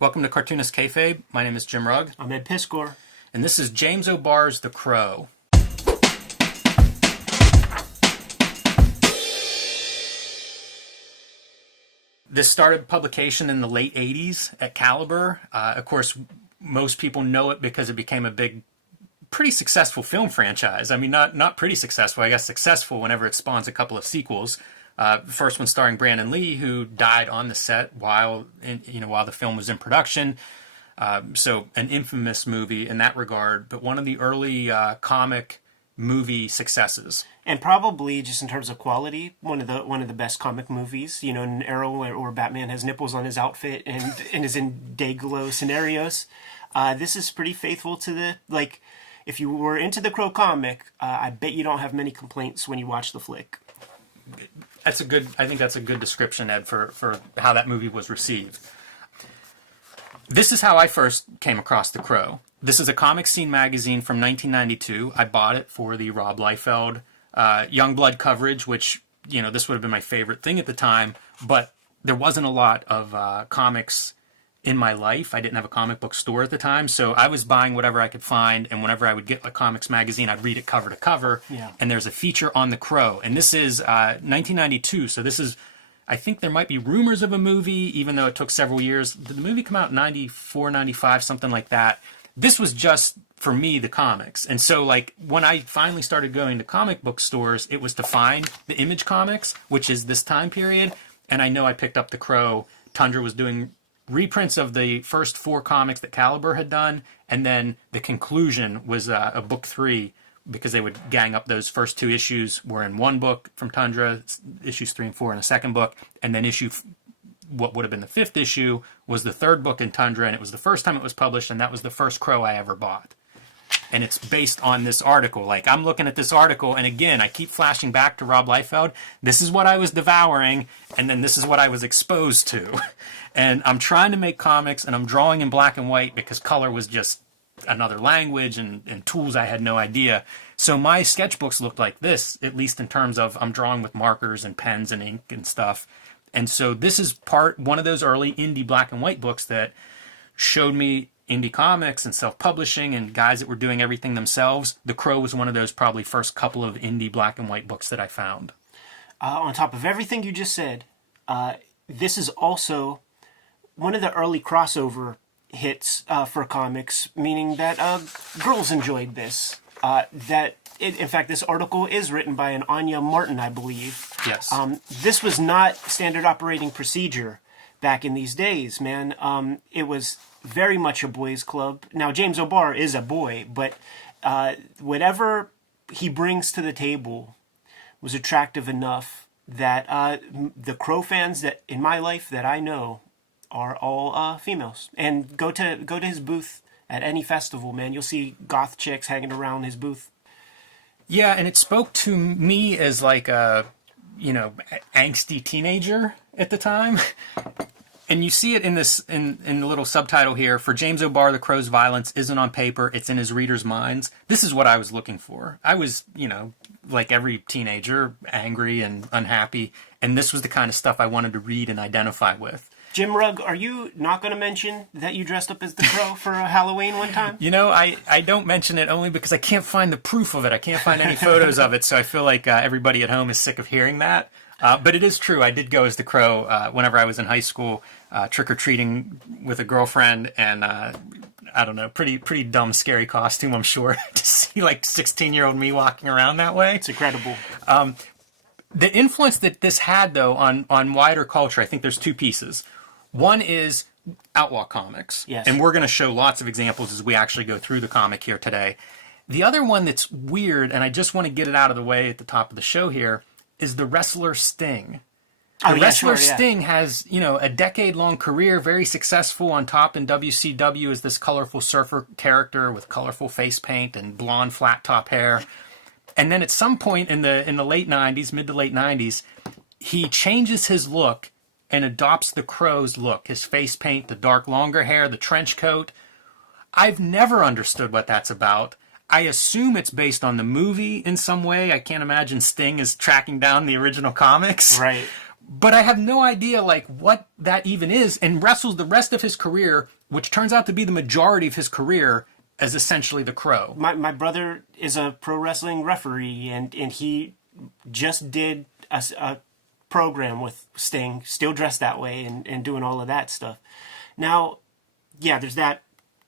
Welcome to Cartoonist Kayfabe. My name is Jim Rugg. I'm Ed Piscor. And this is James O'Barr's The Crow. This started publication in the late 80s at Caliber. Of course, most people know it because it became a big, pretty successful film franchise. I mean, not pretty successful, I guess successful whenever it spawns a couple of sequels. The first one starring Brandon Lee, who died on the set while the film was in production. So an infamous movie in that regard, but one of the early comic movie successes. And probably, just in terms of quality, one of the best comic movies. You know, in an era where Batman has nipples on his outfit and is in day-glow scenarios. This is pretty faithful to the, like, if you were into the Crow comic, I bet you don't have many complaints when you watch the flick. I think that's a good description, Ed, for how that movie was received. This is how I first came across The Crow. This is a Comic Scene magazine from 1992. I bought it for the Rob Liefeld Youngblood coverage, which, this would have been my favorite thing at the time, but there wasn't a lot of comics in my life. I didn't have a comic book store at the time, so I was buying whatever I could find, and whenever I would get a comics magazine, I'd read it cover to cover, and there's a feature on The Crow, and this is 1992, so this is, I think there might be rumors of a movie, even though it took several years. Did the movie come out in 94, 95, something like that? This was just, for me, the comics, and so, like, when I finally started going to comic book stores, it was to find the Image comics, which is this time period, and I know I picked up The Crow. Tundra was doing reprints of the first 4 comics that Caliber had done, and then the conclusion was a book 3, because they would gang up those first 2 issues were in one book from Tundra, issues 3 and 4 in the second book, and then what would have been the 5th issue was the 3rd book in Tundra, and it was the first time it was published, and that was the first Crow I ever bought. And it's based on this article. Like, I'm looking at this article, and again, I keep flashing back to Rob Liefeld. This is what I was devouring, and then this is what I was exposed to. And I'm trying to make comics, and I'm drawing in black and white because color was just another language and tools I had no idea. So my sketchbooks looked like this, at least in terms of I'm drawing with markers and pens and ink and stuff. And so this is one of those early indie black and white books that showed me indie comics and self-publishing and guys that were doing everything themselves. The Crow was one of those probably first couple of indie black and white books that I found. On top of everything you just said, this is also one of the early crossover hits for comics, meaning that girls enjoyed this. In fact, this article is written by an Anya Martin, I believe. Yes. This was not standard operating procedure back in these days, man. It was very much a boys' club. Now, James O'Barr is a boy, but whatever he brings to the table was attractive enough that the Crow fans that in my life that I know are all females. And go to his booth at any festival, man. You'll see goth chicks hanging around his booth. Yeah, and it spoke to me as like a, angsty teenager at the time. And you see it in this in the little subtitle here. For James O'Barr, The Crow's violence isn't on paper, it's in his readers' minds. This is what I was looking for. I was, like every teenager, angry and unhappy. And this was the kind of stuff I wanted to read and identify with. Jim Rugg, are you not going to mention that you dressed up as the Crow for Halloween one time? I don't mention it only because I can't find the proof of it. I can't find any photos of it, so I feel like everybody at home is sick of hearing that. But it is true. I did go as the Crow whenever I was in high school, trick-or-treating with a girlfriend, and I don't know, pretty dumb, scary costume, I'm sure, to see like 16-year-old me walking around that way. It's incredible. The influence that this had, though, on wider culture, I think there's 2 pieces. One is outlaw comics, yes. And we're going to show lots of examples as we actually go through the comic here today. The other one that's weird, and I just want to get it out of the way at the top of the show here, is the wrestler Sting. The wrestler Sting has, a decade-long career, very successful on top in WCW as this colorful surfer character with colorful face paint and blonde flat-top hair. And then at some point in the late 90s, mid to late 90s, he changes his look and adopts the Crow's look, his face paint, the dark longer hair, the trench coat. I've never understood what that's about. I assume it's based on the movie in some way. I can't imagine Sting is tracking down the original comics. Right. but I have no idea like what that even is, and wrestles the rest of his career, which turns out to be the majority of his career, as essentially the Crow. My brother is a pro wrestling referee, and he just did a program with Sting, still dressed that way, and doing all of that stuff. Now, yeah, there's that,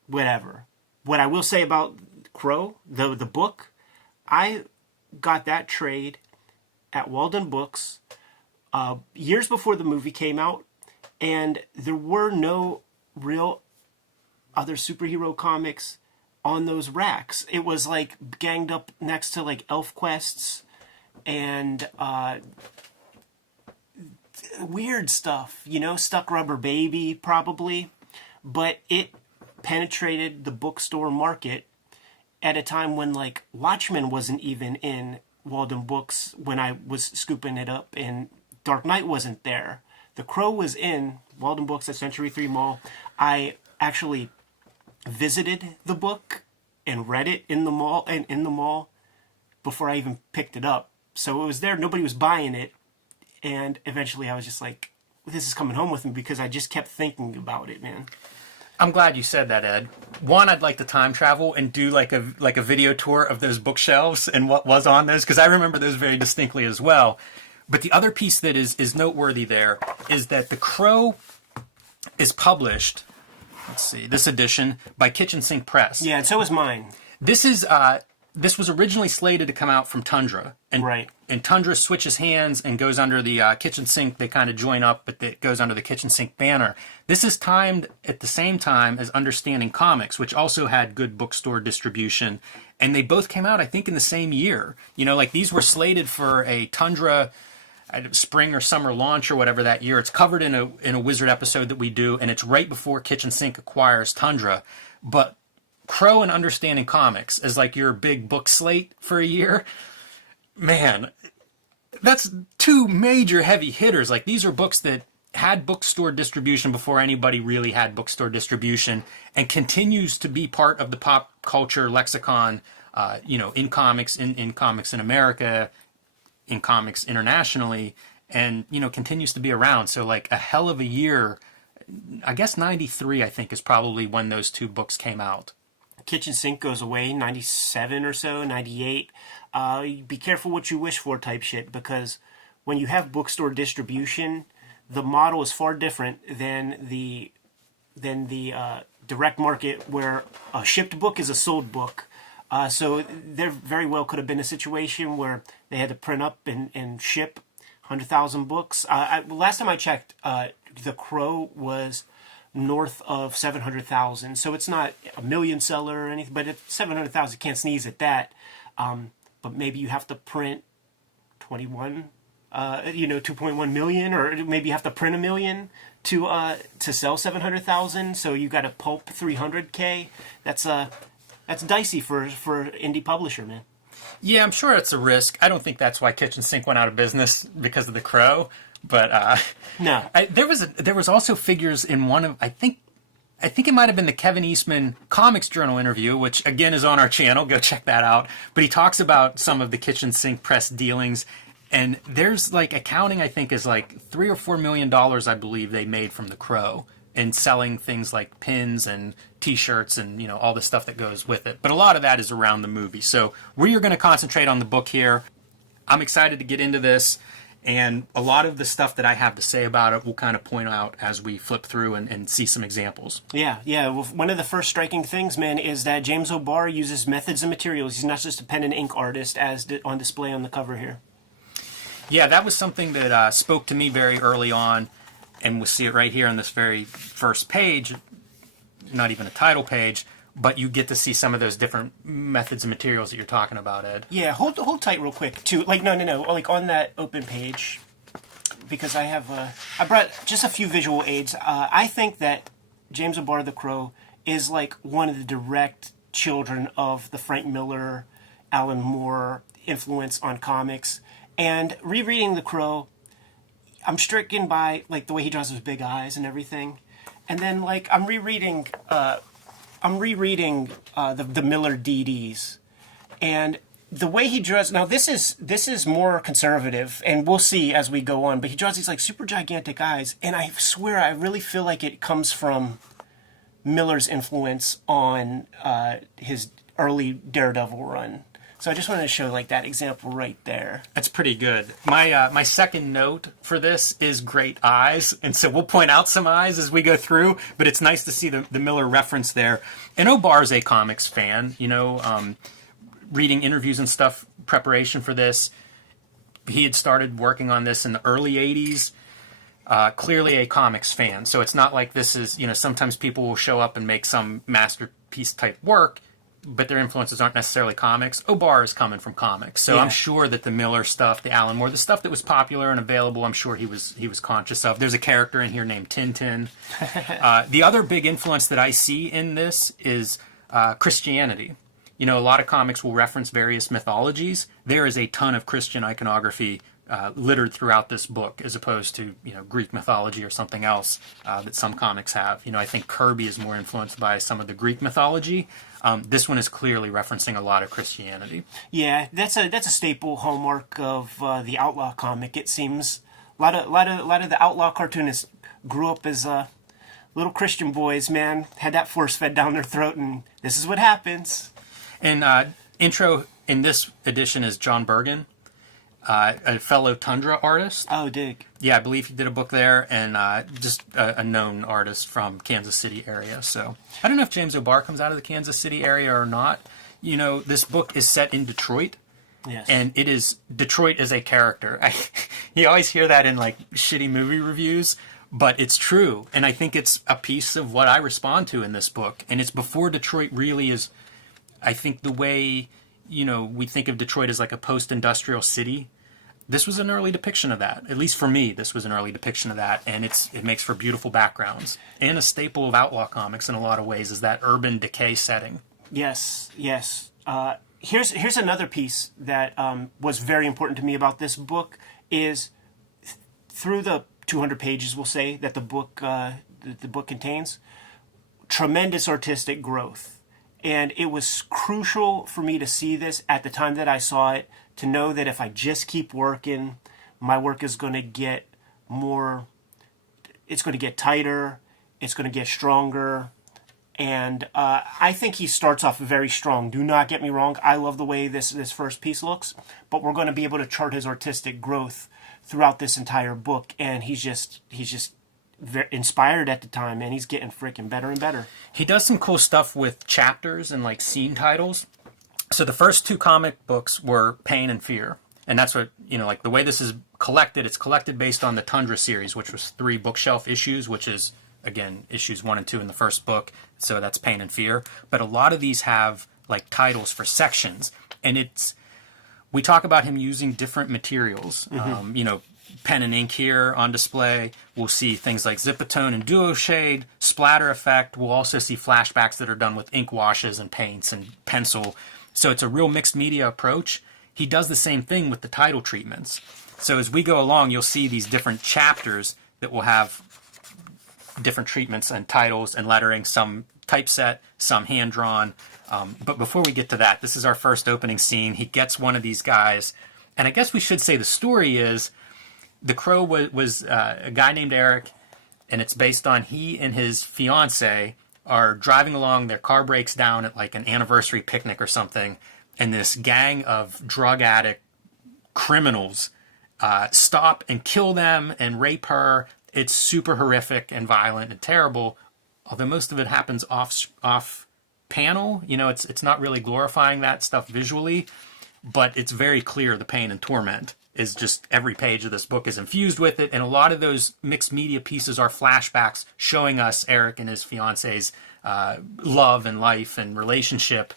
whatever. What I will say about Crow, the book, I got that trade at Walden Books years before the movie came out, and there were no real other superhero comics on those racks. It was like ganged up next to like ElfQuests and weird stuff, Stuck Rubber Baby probably, but it penetrated the bookstore market at a time when like Watchmen wasn't even in Walden Books when I was scooping it up, and Dark Knight wasn't there. The Crow was in Walden Books at Century 3 Mall. I actually visited the book and read it in the mall before I even picked it up. So it was there. Nobody was buying it. And eventually I was just like, this is coming home with me, because I just kept thinking about it, man. I'm glad you said that, Ed. One, I'd like to time travel and do like a video tour of those bookshelves and what was on those, because I remember those very distinctly as well. But the other piece that is noteworthy there is that The Crow is published, let's see, this edition by Kitchen Sink Press. Yeah, and so is mine. This was originally slated to come out from Tundra, and Right. And Tundra switches hands and goes under the Kitchen Sink. They kind of join up, but it goes under the Kitchen Sink banner. This is timed at the same time as Understanding Comics, which also had good bookstore distribution, and they both came out, I think, in the same year. Like these were slated for a Tundra spring or summer launch or whatever that year. It's covered in a Wizard episode that we do, and it's right before Kitchen Sink acquires Tundra, but Crow and Understanding Comics as like your big book slate for a year, man, that's two major heavy hitters. Like these are books that had bookstore distribution before anybody really had bookstore distribution, and continues to be part of the pop culture lexicon, in comics, in comics in America, in comics internationally, and, continues to be around. So like a hell of a year. I guess 93, I think, is probably when those two books came out. Kitchen Sink goes away, 97 or so, 98. Be careful what you wish for type shit, because when you have bookstore distribution, the model is far different than the direct market, where a shipped book is a sold book. So there very well could have been a situation where they had to print up and ship 100,000 books. Last time I checked, The Crow was north of 700,000. So it's not a million seller or anything, but it's 700,000. Can't sneeze at that. But maybe you have to print 2.1 million, or maybe you have to print 1 million to sell 700,000. So you got to pulp 300K. That's dicey for indie publisher, man. Yeah, I'm sure it's a risk. I don't think that's why Kitchen Sink went out of business because of The Crow. But no, there was also figures in one of I think it might have been the Kevin Eastman Comics Journal interview, which again is on our channel. Go check that out. But he talks about some of the Kitchen Sink Press dealings, and there's like accounting, I think, is like $3 or $4 million, I believe, they made from The Crow, and selling things like pins and T-shirts and all the stuff that goes with it. But a lot of that is around the movie. So we are going to concentrate on the book here. I'm excited to get into this. And a lot of the stuff that I have to say about it we'll kind of point out as we flip through and see some examples. Yeah. Well, one of the first striking things, man, is that James O'Barr uses methods and materials. He's not just a pen and ink artist, as on display on the cover here. Yeah, that was something that spoke to me very early on, and we'll see it right here on this very first page, not even a title page, but you get to see some of those different methods and materials that you're talking about, Ed. Yeah, hold tight real quick, too. Like, no, like on that open page, because I brought just a few visual aids. I think that James O'Barr the Crow is like one of the direct children of the Frank Miller, Alan Moore influence on comics. And rereading The Crow, I'm stricken by like the way he draws those big eyes and everything. And then like I'm rereading the Miller DDs, and the way he draws now, this is more conservative, and we'll see as we go on. But he draws these like super gigantic eyes, and I swear I really feel like it comes from Miller's influence on his early Daredevil run. So I just wanted to show like that example right there. That's pretty good. My second note for this is great eyes, and so we'll point out some eyes as we go through. But it's nice to see the Miller reference there. And O'Barr's a comics fan, reading interviews and stuff, preparation for this. He had started working on this in the early '80s. Clearly a comics fan, so it's not like this is sometimes people will show up and make some masterpiece type work, but their influences aren't necessarily comics. O'Barr is coming from comics, so Yeah. I'm sure that the Miller stuff, the Alan Moore, the stuff that was popular and available, I'm sure he was conscious of. There's a character in here named Tintin. The other big influence that I see in this is Christianity. A lot of comics will reference various mythologies. There is a ton of Christian iconography littered throughout this book, as opposed to Greek mythology or something else that some comics have. I think Kirby is more influenced by some of the Greek mythology. This one is clearly referencing a lot of Christianity. Yeah, that's a staple hallmark of the Outlaw comic. It seems a lot of the Outlaw cartoonists grew up as little Christian boys. Man, had that force fed down their throat, and this is what happens. And intro in this edition is John Bergen, a fellow Tundra artist. Oh, dig. Yeah, I believe he did a book there, and just a known artist from Kansas City area. So I don't know if James O'Barr comes out of the Kansas City area or not. This book is set in Detroit. Yes. And it is Detroit as a character. You always hear that in like shitty movie reviews, but it's true. And I think it's a piece of what I respond to in this book. And it's before Detroit really is, I think the way, we think of Detroit as like a post-industrial city. This was an early depiction of that. At least for me, this was an early depiction of that. And it makes for beautiful backgrounds. And a staple of Outlaw comics in a lot of ways is that urban decay setting. Yes. Here's another piece that was very important to me about this book is through the 200 pages, we'll say, that the book contains, tremendous artistic growth. And it was crucial for me to see this at the time that I saw it, to know that if I just keep working, my work is going to get more, it's going to get tighter, it's going to get stronger. And I think he starts off very strong. Do not get me wrong. I love the way this first piece looks, but we're going to be able to chart his artistic growth throughout this entire book. And he's just very inspired at the time, and he's getting freaking better and better. He does some cool stuff with chapters and like scene titles. So the first two comic books were Pain and Fear. And that's what, like the way this is collected, it's collected based on the Tundra series, which was 3 bookshelf issues, which is, again, issues 1 and 2 in the first book. So that's Pain and Fear. But a lot of these have like titles for sections. And we talk about him using different materials. Pen and ink here on display. We'll see things like Zipatone and Duo Shade, splatter effect. We'll also see flashbacks that are done with ink washes and paints and pencil. So it's a real mixed media approach. He does the same thing with the title treatments. So as we go along, you'll see these different chapters that will have different treatments and titles and lettering, some typeset, some hand-drawn. But before we get to that, this is our first opening scene. He gets one of these guys. And I guess we should say the story is the Crow was a guy named Eric, and it's based on he and his fiance are driving along. Their car breaks down at like an anniversary picnic or something, and this gang of drug addict criminals stop and kill them and rape her. It's super horrific and violent and terrible, although most of it happens off panel. It's not really glorifying that stuff visually, but it's very clear the pain and torment is just every page of this book is infused with it. And a lot of those mixed media pieces are flashbacks showing us Eric and his fiance's love and life and relationship,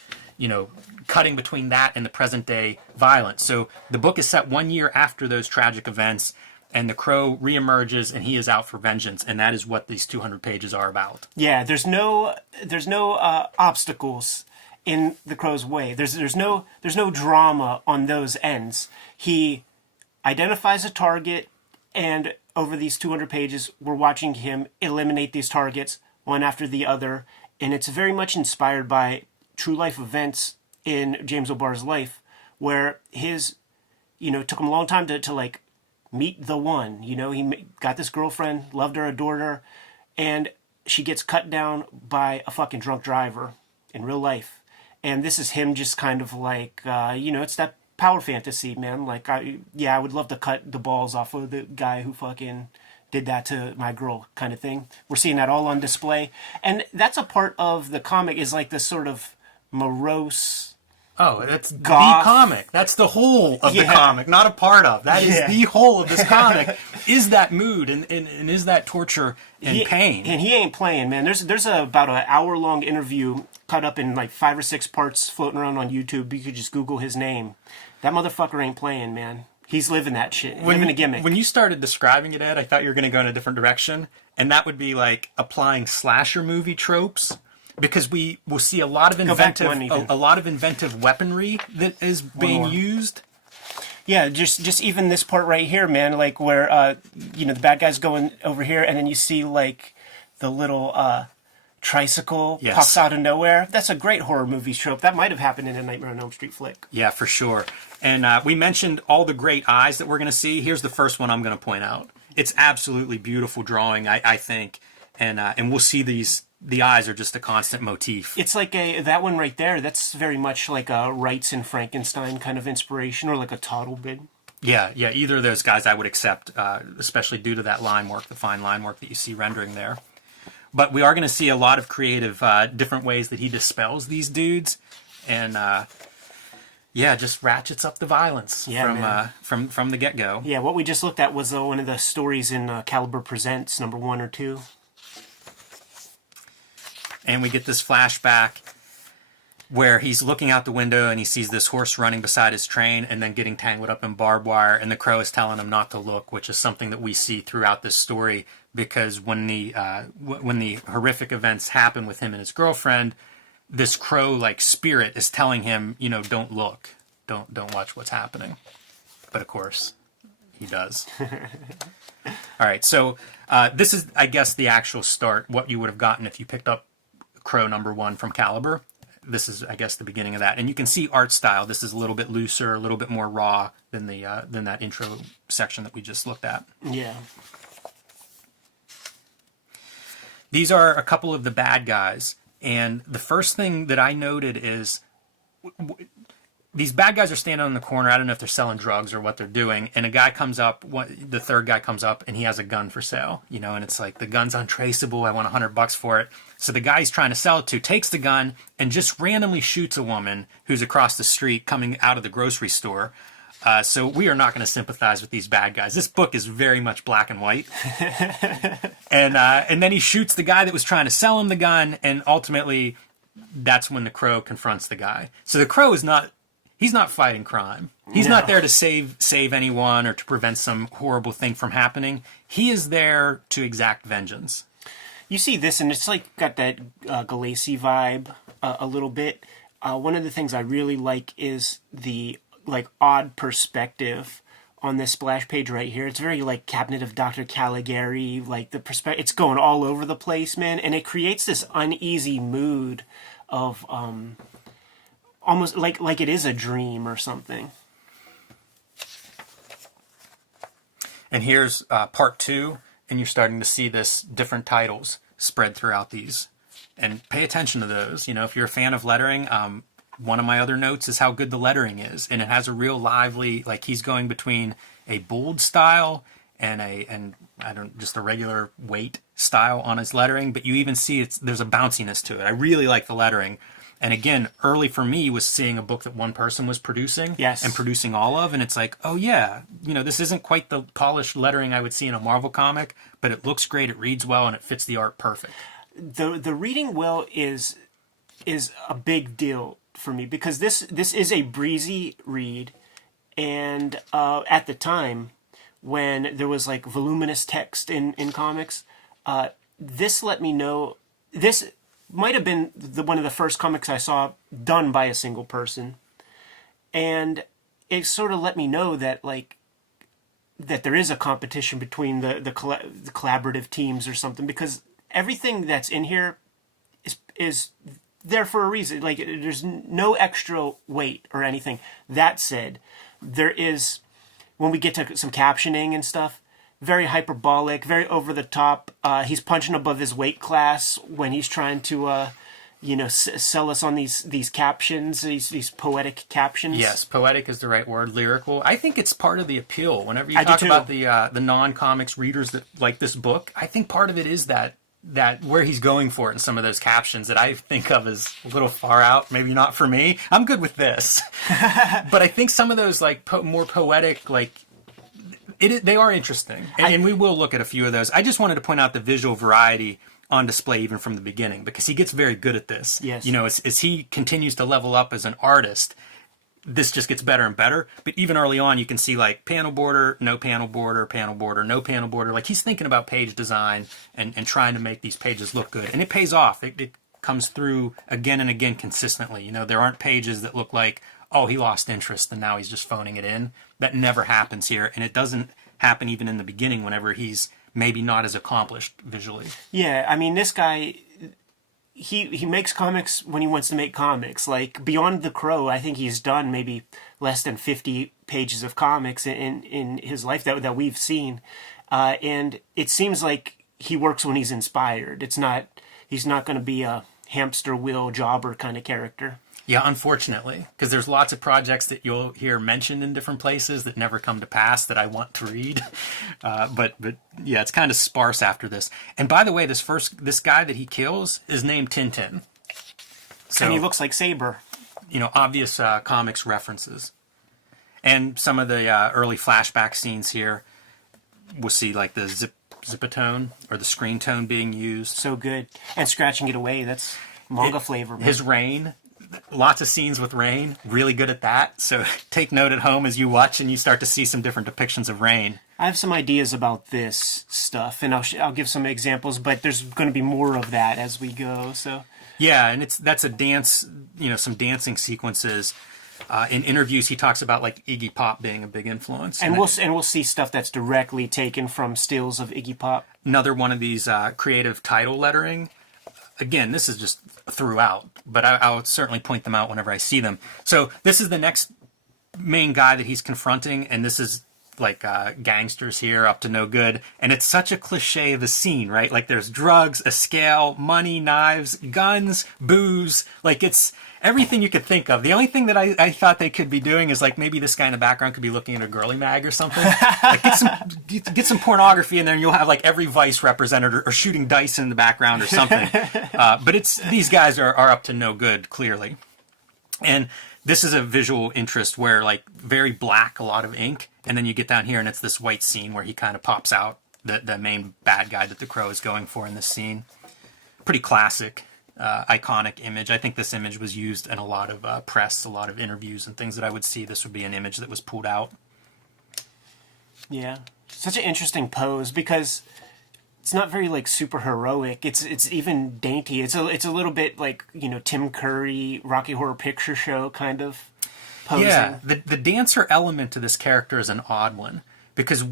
cutting between that and the present day violence. So the book is set 1 year after those tragic events, and the Crow reemerges and he is out for vengeance. And that is what these 200 pages are about. Yeah, there's no obstacles in the Crow's way. There's no drama on those ends. He identifies a target, and over these 200 pages, we're watching him eliminate these targets one after the other. And it's very much inspired by true life events in James O'Barr's life, where his, it took him a long time to like meet the one. He got this girlfriend, loved her, adored her, and she gets cut down by a fucking drunk driver in real life. And this is him just kind of like, it's that power fantasy, man. Like, I would love to cut the balls off of the guy who fucking did that to my girl kind of thing. We're seeing that all on display. And that's a part of the comic, is like this sort of morose... Oh, that's goth. The comic. That's the whole of the comic, not a part of. That is the whole of this comic, is that mood and is that torture and pain. And he ain't playing, man. There's about an hour-long interview cut up in like 5 or 6 parts floating around on YouTube. You could just Google his name. That motherfucker ain't playing, man. He's living that shit. Living a gimmick. When you started describing it, Ed, I thought you were going to go in a different direction. And that would be like applying slasher movie tropes. Because we will see a lot of inventive weaponry that is being used. Yeah, just even this part right here, man. Like where the bad guy's going over here, and then you see like the little tricycle pops out of nowhere. That's a great horror movie trope. That might have happened in a Nightmare on Elm Street flick. Yeah, for sure. And we mentioned all the great eyes that we're going to see. Here's the first one I'm going to point out. It's absolutely beautiful drawing, I think, and we'll see these. The eyes are just a constant motif. It's like that one right there. That's very much like a Wrights and Frankenstein kind of inspiration, or like a Toddlebid. Yeah. Either of those guys I would accept, especially due to that line work, the fine line work that you see rendering there. But we are going to see a lot of creative, different ways that he dispels these dudes, and just ratchets up the violence from the get go. Yeah, what we just looked at was one of the stories in Caliber Presents number 1 or 2. And we get this flashback where he's looking out the window and he sees this horse running beside his train and then getting tangled up in barbed wire, and the crow is telling him not to look, which is something that we see throughout this story, because when the horrific events happen with him and his girlfriend, this crow-like spirit is telling him, don't look, don't watch what's happening. But of course, he does. All right, so this is, I guess, the actual start, what you would have gotten if you picked up Crow number 1 from Caliber. This is, I guess, the beginning of that, and you can see art style. This is a little bit looser, a little bit more raw than that intro section that we just looked at. Yeah. These are a couple of the bad guys, and the first thing that I noted is these bad guys are standing on the corner. I don't know if they're selling drugs or what they're doing, and a guy comes up. The third guy comes up, and he has a gun for sale. And it's like, the gun's untraceable. I want $100 for it. So the guy he's trying to sell it to takes the gun and just randomly shoots a woman who's across the street coming out of the grocery store. So we are not going to sympathize with these bad guys. This book is very much black and white. And then he shoots the guy that was trying to sell him the gun, and ultimately that's when the crow confronts the guy. So the crow he's not fighting crime. He's not there to save anyone or to prevent some horrible thing from happening. He is there to exact vengeance. You see this, and it's like got that Galassi vibe a little bit. One of the things I really like is the like odd perspective on this splash page right here. It's very like Cabinet of Dr. Caligari, like the perspective. It's going all over the place, man, and it creates this uneasy mood of almost like it is a dream or something. And here's part 2, and you're starting to see this different titles spread throughout these. And pay attention to those. If you're a fan of lettering, one of my other notes is how good the lettering is. And it has a real lively, like he's going between a bold style and just a regular weight style on his lettering. But you even see there's a bounciness to it. I really like the lettering. And again, early for me was seeing a book that one person was producing and producing all of. And it's like, oh yeah, this isn't quite the polished lettering I would see in a Marvel comic, but it looks great, it reads well, and it fits the art perfect. The reading well is a big deal for me, because this is a breezy read. And at the time when there was like voluminous text in comics, this let me know, this might have been one of the first comics I saw done by a single person, and it sort of let me know that that there is a competition between the collaborative teams or something, because everything that's in here is there for a reason. Like, there's no extra weight or anything. That said, there is, when we get to some captioning and stuff, very hyperbolic, very over the top. He's punching above his weight class when he's trying to, sell us on these captions, these poetic captions. Yes, poetic is the right word. Lyrical. I think it's part of the appeal. Whenever you I do talk too. about the non-comics readers that like this book, I think part of it is that where he's going for it in some of those captions that I think of as a little far out. Maybe not for me. I'm good with this, but I think some of those like more poetic like. They are interesting, and we will look at a few of those. I just wanted to point out the visual variety on display even from the beginning, because he gets very good at this. Yes. As he continues to level up as an artist, this just gets better and better. But even early on, you can see like panel border, no panel border, no panel border. Like he's thinking about page design and trying to make these pages look good, and it pays off. It comes through again and again consistently. There aren't pages that look like, oh, he lost interest and now he's just phoning it in. That never happens here, and it doesn't happen even in the beginning whenever he's maybe not as accomplished visually. Yeah, I mean, this guy, he makes comics when he wants to make comics. Like, Beyond the Crow, I think he's done maybe less than 50 pages of comics in his life that we've seen. And it seems like he works when he's inspired. He's not going to be a hamster wheel jobber kind of character. Yeah, unfortunately, because there's lots of projects that you'll hear mentioned in different places that never come to pass that I want to read. But yeah, it's kind of sparse after this. And by the way, this guy that he kills is named Tintin. So, and he looks like Saber. Obvious comics references. And some of the early flashback scenes here, we'll see like the zipatone or the screen tone being used. So good. And scratching it away, that's manga flavor. Man. His rain. Lots of scenes with rain, really good at that. So take note at home as you watch and you start to see some different depictions of rain. I have some ideas about this stuff, and I'll give some examples, but there's going to be more of that as we go. So yeah, and that's a dance, some dancing sequences. In interviews, he talks about like Iggy Pop being a big influence, and we'll see stuff that's directly taken from stills of Iggy Pop. Another one of these creative title lettering. Again, this is just throughout, but I'll certainly point them out whenever I see them. So this is the next main guy that he's confronting, and this is like gangsters here up to no good. And it's such a cliche of a scene, right? Like there's drugs, a scale, money, knives, guns, booze. Like it's everything you could think of. The only thing that I thought they could be doing is like maybe this guy in the background could be looking at a girly mag or something. Like get some pornography in there and you'll have like every vice represented or shooting dice in the background or something. But these guys are up to no good, clearly. And this is a visual interest where like very black, a lot of ink. And then you get down here and it's this white scene where he kind of pops out, the main bad guy that the Crow is going for in this scene. Pretty classic, iconic image. I think this image was used in a lot of press, a lot of interviews and things that I would see. This would be an image that was pulled out. Yeah. Such an interesting pose because it's not very like super heroic. It's even dainty. It's a little bit like, Tim Curry, Rocky Horror Picture Show kind of posing. Yeah, the dancer element to this character is an odd one because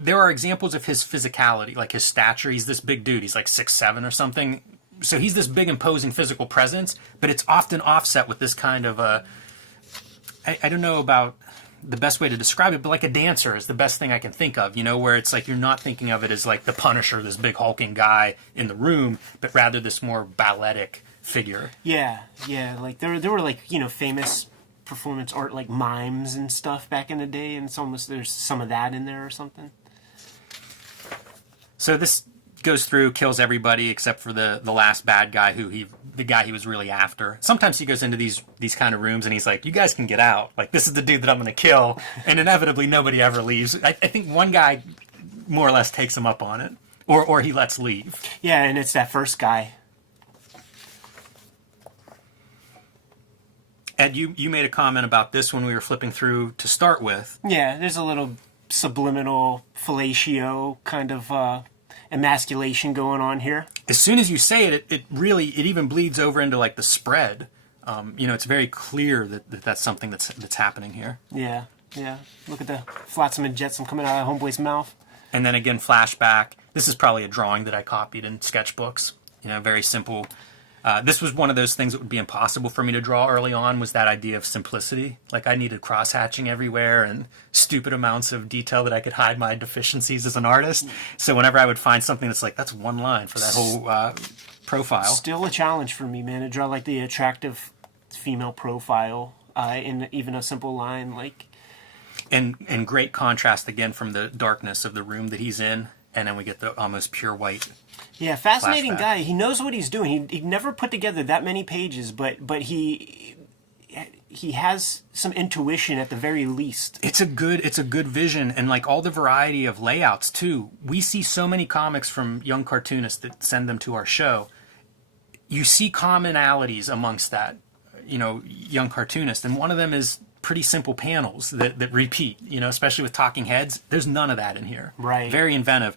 there are examples of his physicality, like his stature. He's this big dude. He's like 6'7" or something. So he's this big imposing physical presence, but it's often offset with this kind of I don't know about the best way to describe it, but like a dancer is the best thing I can think of, where it's like you're not thinking of it as like the Punisher, this big hulking guy in the room, but rather this more balletic figure. Yeah. Like there were like, famous performance art like mimes and stuff back in the day, and there's some of that in there or something. So this goes through, kills everybody except for the last bad guy the guy he was really after. Sometimes he goes into these kind of rooms and he's like, you guys can get out. Like, this is the dude that I'm going to kill. And inevitably nobody ever leaves. I think one guy more or less takes him up on it. Or he lets leave. Yeah, and it's that first guy. Ed, you made a comment about this when we were flipping through to start with. Yeah, there's a little subliminal fellatio kind of emasculation going on here. As soon as you say it, it even bleeds over into like the spread. It's very clear that that's something that's happening here. Yeah. Look at the flotsam and jetsam coming out of Homeboy's mouth. And then again, flashback. This is probably a drawing that I copied in sketchbooks. Very simple This was one of those things that would be impossible for me to draw early on, was that idea of simplicity. Like, I needed cross-hatching everywhere and stupid amounts of detail that I could hide my deficiencies as an artist. So whenever I would find something that's like, that's one line for that whole profile. Still a challenge for me, man, to draw like the attractive female profile in even a simple line. Like, And great contrast, again, from the darkness of the room that he's in. And then we get the almost pure white. yeah, fascinating Flashback. guy. He knows what he's doing. He never put together that many pages, but he has some intuition at the very least. It's a good vision, and like all the variety of layouts too. We see so many comics from young cartoonists that send them to our show. You see commonalities amongst that, young cartoonists, and one of them is pretty simple panels that repeat, especially with talking heads. There's none of that in here. Right. Very inventive.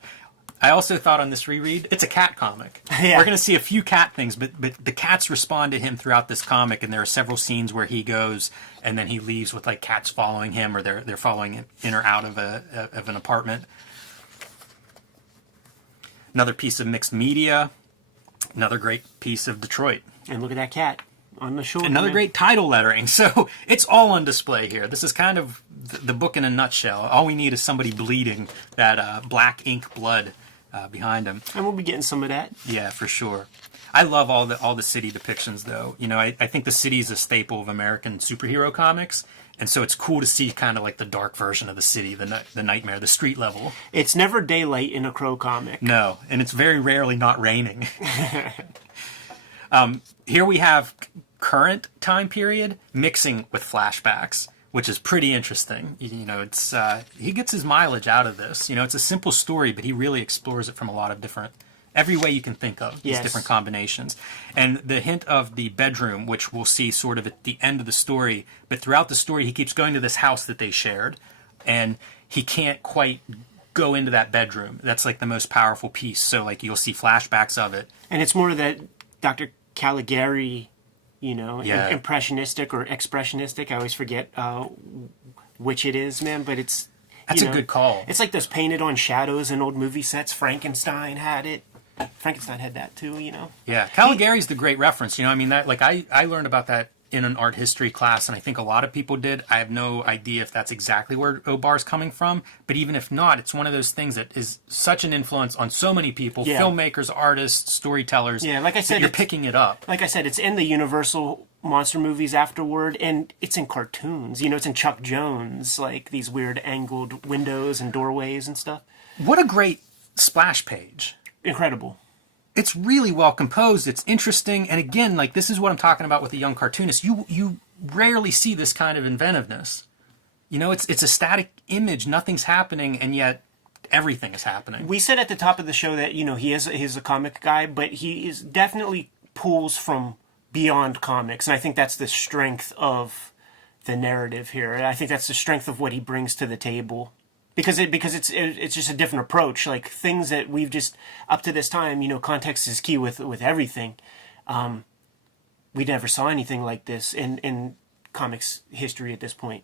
I also thought on this reread, it's a cat comic. Yeah. We're going to see a few cat things, but the cats respond to him throughout this comic, and there are several scenes where he goes and then he leaves with like cats following him, or they're following him in or out of an apartment. Another piece of mixed media. Another great piece of Detroit. And look at that cat on the shoulder. Another great title lettering. So it's all on display here. This is kind of the book in a nutshell. All we need is somebody bleeding that black ink blood behind him. And we'll be getting some of that. Yeah, for sure. I love all the city depictions, though. I think the city is a staple of American superhero comics. And so it's cool to see kind of like the dark version of the city, the nightmare, the street level. It's never daylight in a Crow comic. No, and it's very rarely not raining. Here we have current time period mixing with flashbacks, which is pretty interesting. It's he gets his mileage out of this. It's a simple story, but he really explores it from a lot of every way you can think of, these Yes. different combinations. And the hint of the bedroom, which we'll see sort of at the end of the story, but throughout the story he keeps going to this house that they shared, and he can't quite go into that bedroom. That's like the most powerful piece. So like you'll see flashbacks of it. And it's more that Dr. Caligari, Yeah. impressionistic or expressionistic. I always forget which it is, man, but it's... That's a good call. It's like those painted on shadows in old movie sets. Frankenstein had it. Frankenstein had that too, Yeah, Caligari's the great reference. I learned about that in an art history class, and I think a lot of people did. I have no idea if that's exactly where Obar's coming from, but even if not, it's one of those things that is such an influence on so many people, Yeah. filmmakers, artists, storytellers. Yeah, like I said, that you're it's- picking it up. Like I said, it's in the Universal monster movies afterward, and it's in cartoons. It's in Chuck Jones, like these weird angled windows and doorways and stuff. What a great splash page. Incredible. It's really well composed. It's interesting. And again, like this is what I'm talking about with the young cartoonist. You rarely see this kind of inventiveness. It's a static image. Nothing's happening, and yet everything is happening. We said at the top of the show that, he's a comic guy, but he is definitely pulls from beyond comics. And I think that's the strength of the narrative here. I think that's the strength of what he brings to the table. Because it's just a different approach. Like things that we've just up to this time, context is key with everything. We never saw anything like this in comics history at this point.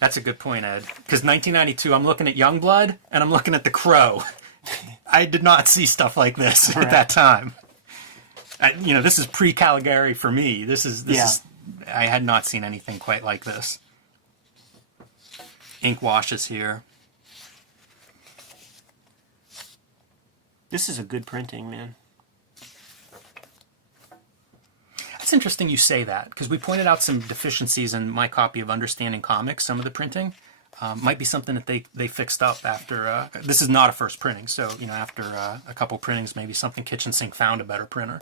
That's a good point, Ed. Because 1992, I'm looking at Youngblood and I'm looking at The Crow. I did not see stuff like this at that time. This is pre-Caligari for me. This is I had not seen anything quite like this. Ink washes here. This is a good printing, man. It's interesting you say that, because we pointed out some deficiencies in my copy of Understanding Comics, some of the printing. Might be something that they fixed up after... this is not a first printing, so after a couple printings, maybe something Kitchen Sink found a better printer.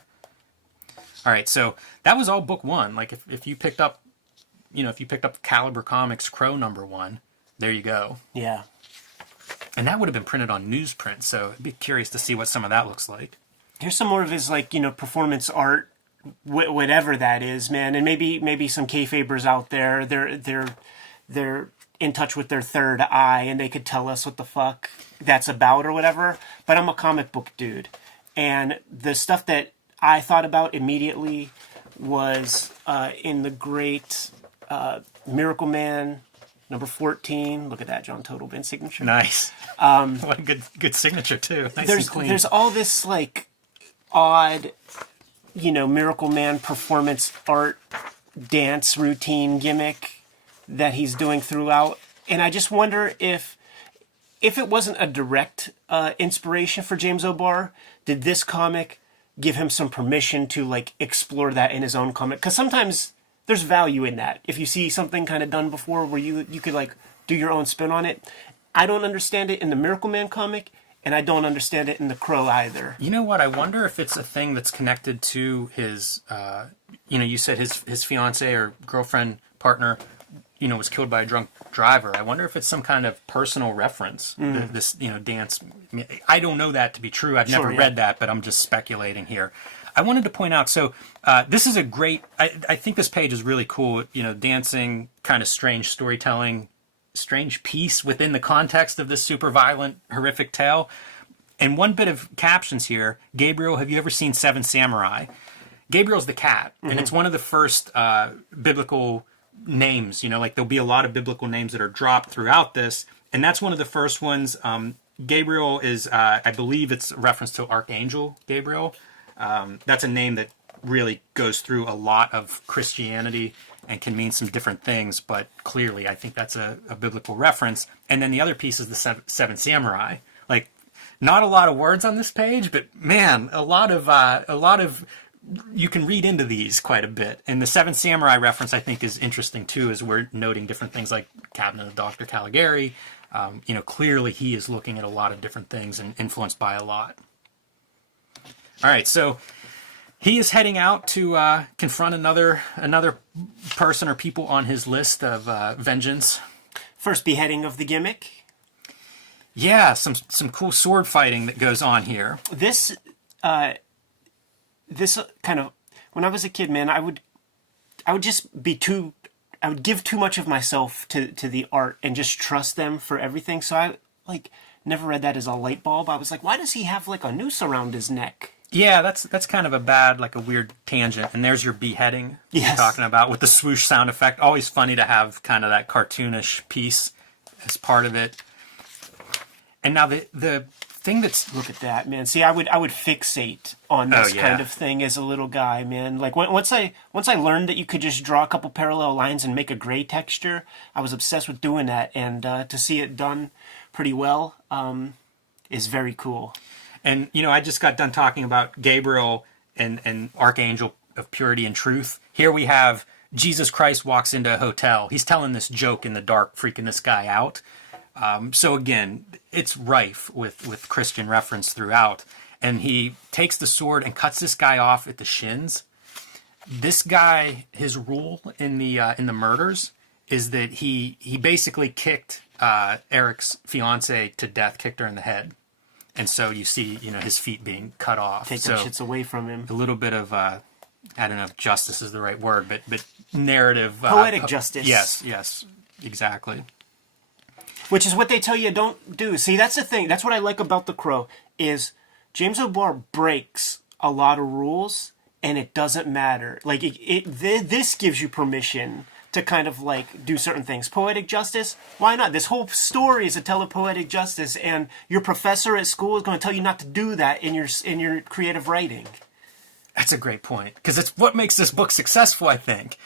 All right, so that was all book one. Like if you picked up, Caliber Comics Crow #1, there you go. Yeah. And that would have been printed on newsprint, so I'd be curious to see what some of that looks like. Here's some more of his performance art, whatever that is, man. And maybe some kayfabers out there. They're in touch with their third eye, and they could tell us what the fuck that's about or whatever. But I'm a comic book dude, and the stuff that I thought about immediately was in the great Miracle Man #14. Look at that, John Totalbin signature. Nice. What a good signature too. Nice and clean. There's all this like odd Miracle Man performance art dance routine gimmick that he's doing throughout. And I just wonder if it wasn't a direct inspiration for James O'Barr, did this comic give him some permission to like explore that in his own comic? Because sometimes there's value in that. If you see something kind of done before where you could like do your own spin on it. I don't understand it in the Miracle Man comic, and I don't understand it in the Crow either. You know what? I wonder if it's a thing that's connected to his, you said his fiance or girlfriend, partner, was killed by a drunk driver. I wonder if it's some kind of personal reference, this, dance. I don't know that to be true. I've never read that, but I'm just speculating here. I wanted to point out, so this is a great, I think this page is really cool, dancing, kind of strange storytelling, strange piece within the context of this super violent, horrific tale. And one bit of captions here, Gabriel, have you ever seen Seven Samurai? Gabriel's the cat, and it's one of the first biblical names, like there'll be a lot of biblical names that are dropped throughout this, and that's one of the first ones. Gabriel is, I believe it's a reference to Archangel Gabriel. That's a name that really goes through a lot of Christianity and can mean some different things, but clearly I think that's a biblical reference. And then the other piece is the Seven Samurai. Like, not a lot of words on this page, but man, a lot of you can read into these quite a bit. And the Seven Samurai reference I think is interesting too, as we're noting different things like Cabinet of Dr. Caligari. Clearly he is looking at a lot of different things and influenced by a lot. All right, so he is heading out to confront another person or people on his list of vengeance. First beheading of the gimmick. Yeah, some cool sword fighting that goes on here. This kind of, when I was a kid, man, I would just be I would give too much of myself to the art and just trust them for everything. So I never read that as a light bulb. I was like, why does he have like a noose around his neck? Yeah, that's kind of a weird tangent. And there's your beheading you're talking about with the swoosh sound effect. Always funny to have kind of that cartoonish piece as part of it. And now the thing that's... Look at that, man. See, I would fixate on this kind of thing as a little guy, man. Like once I learned that you could just draw a couple parallel lines and make a gray texture, I was obsessed with doing that. And to see it done pretty well is very cool. And, I just got done talking about Gabriel and Archangel of Purity and Truth. Here we have Jesus Christ walks into a hotel. He's telling this joke in the dark, freaking this guy out. So again, it's rife with Christian reference throughout. And he takes the sword and cuts this guy off at the shins. This guy, his rule in the murders is that he basically kicked Eric's fiance to death, kicked her in the head. And so you see, his feet being cut off. Take them shits away from him. A little bit of, I don't know if justice is the right word, but narrative. Poetic justice. Yes, exactly. Which is what they tell you don't do. See, that's the thing. That's what I like about The Crow, is James O'Barr breaks a lot of rules, and it doesn't matter. Like, this gives you permission to kind of like do certain things. Poetic justice, why not? This whole story is a tale of poetic justice, and your professor at school is going to tell you not to do that in your creative writing. That's a great point, because it's what makes this book successful, I think.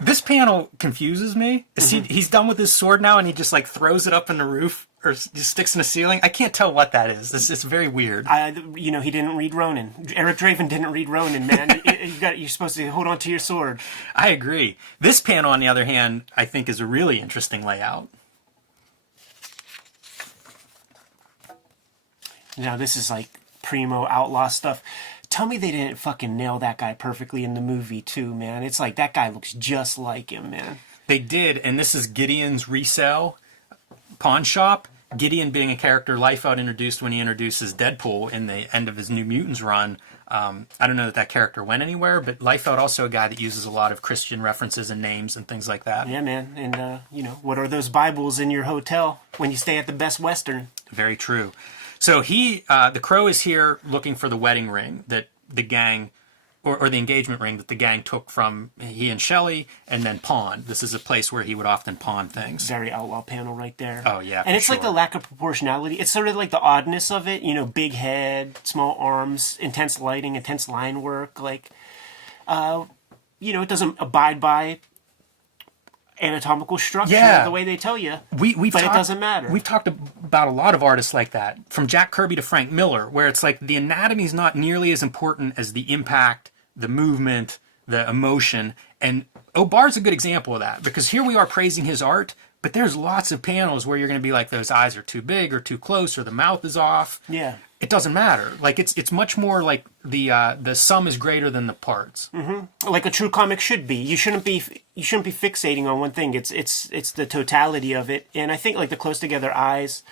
This panel confuses me. He's done with his sword now, and he just like throws it up in the roof or just sticks in the ceiling. I can't tell what that is. It's very weird. He didn't read Ronin. Eric Draven didn't read Ronin, man. You're supposed to hold on to your sword. I agree. This panel, on the other hand, I think is a really interesting layout. Now this is like primo outlaw stuff. Tell me they didn't fucking nail that guy perfectly in the movie too, man. It's like that guy looks just like him, man. They did, and this is Gideon's resale pawn shop. Gideon being a character Liefeld introduced when he introduces Deadpool in the end of his New Mutants run. I don't know that character went anywhere, but Liefeld also a guy that uses a lot of Christian references and names and things like that. Yeah, man. And, what are those Bibles in your hotel when you stay at the Best Western? Very true. So the Crow is here looking for the wedding ring that the gang or the engagement ring that the gang took from he and Shelley and then pawned. This is a place where he would often pawn things. Very outlaw panel right there. Oh, yeah, and it's for like the sure. lack of proportionality. It's sort of like the oddness of it. Big head, small arms, intense lighting, intense line work. Like, it doesn't abide by anatomical structure the way they tell you. It doesn't matter. We've talked about a lot of artists like that, from Jack Kirby to Frank Miller, where it's like the anatomy is not nearly as important as the impact, the movement, the emotion. And O'Barr's a good example of that, because here we are praising his art, but there's lots of panels where you're going to be like, those eyes are too big or too close, or the mouth is off. Yeah. It doesn't matter. Like, it's much more like the sum is greater than the parts. Mm-hmm. Like a true comic should be. You shouldn't be fixating on one thing. It's the totality of it. And I think like the close together eyes,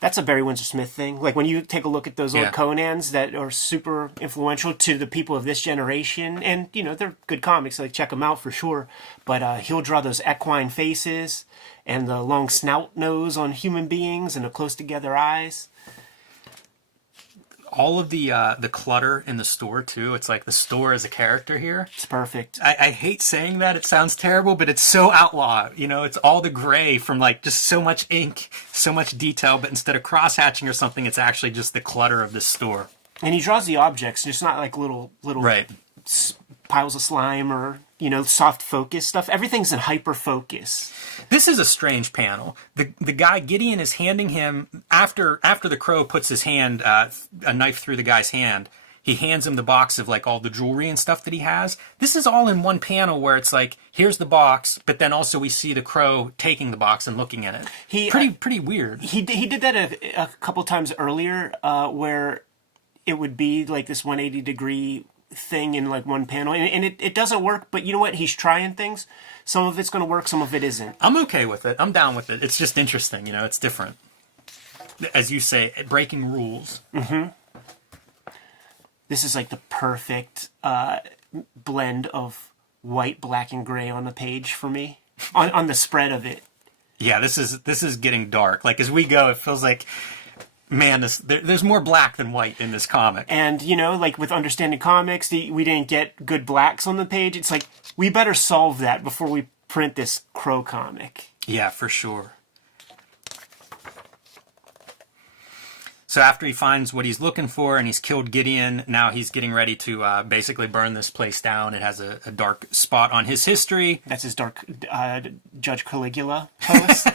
that's a Barry Windsor Smith thing. Like when you take a look at those old Conans that are super influential to the people of this generation, and they're good comics. Like check them out for sure. But he'll draw those equine faces and the long snout nose on human beings and the close together eyes. All of the clutter in the store too. It's like the store is a character here. It's perfect. I hate saying that. It sounds terrible, but it's so outlaw. It's all the gray from like just so much ink, so much detail. But instead of cross-hatching or something, it's actually just the clutter of this store. And he draws the objects. It's not like little Right. Piles of slime or soft focus stuff. Everything's in hyper focus. This is a strange panel. The guy Gideon is handing him after the crow puts his hand a knife through the guy's hand. He hands him the box of like all the jewelry and stuff that he has. This is all in one panel where it's like, here's the box, but then also we see the crow taking the box and looking at it. Pretty weird. He did that a couple times earlier, where it would be like this 180-degree thing in like one panel, and it doesn't work. But you know what? He's trying things. Some of it's going to work, some of it isn't. I'm okay with it. I'm down with it. It's just interesting. It's different. As you say, breaking rules. Mm-hmm. This is like the perfect blend of white, black, and gray on the page for me, on the spread of it. Yeah, this is getting dark. Like as we go, it feels like, man, there's more black than white in this comic. And, like with Understanding Comics, we didn't get good blacks on the page. It's like, we better solve that before we print this Crow comic. Yeah, for sure. So after he finds what he's looking for and he's killed Gideon, now he's getting ready to basically burn this place down. It has a dark spot on his history. That's his dark Judge Caligula post.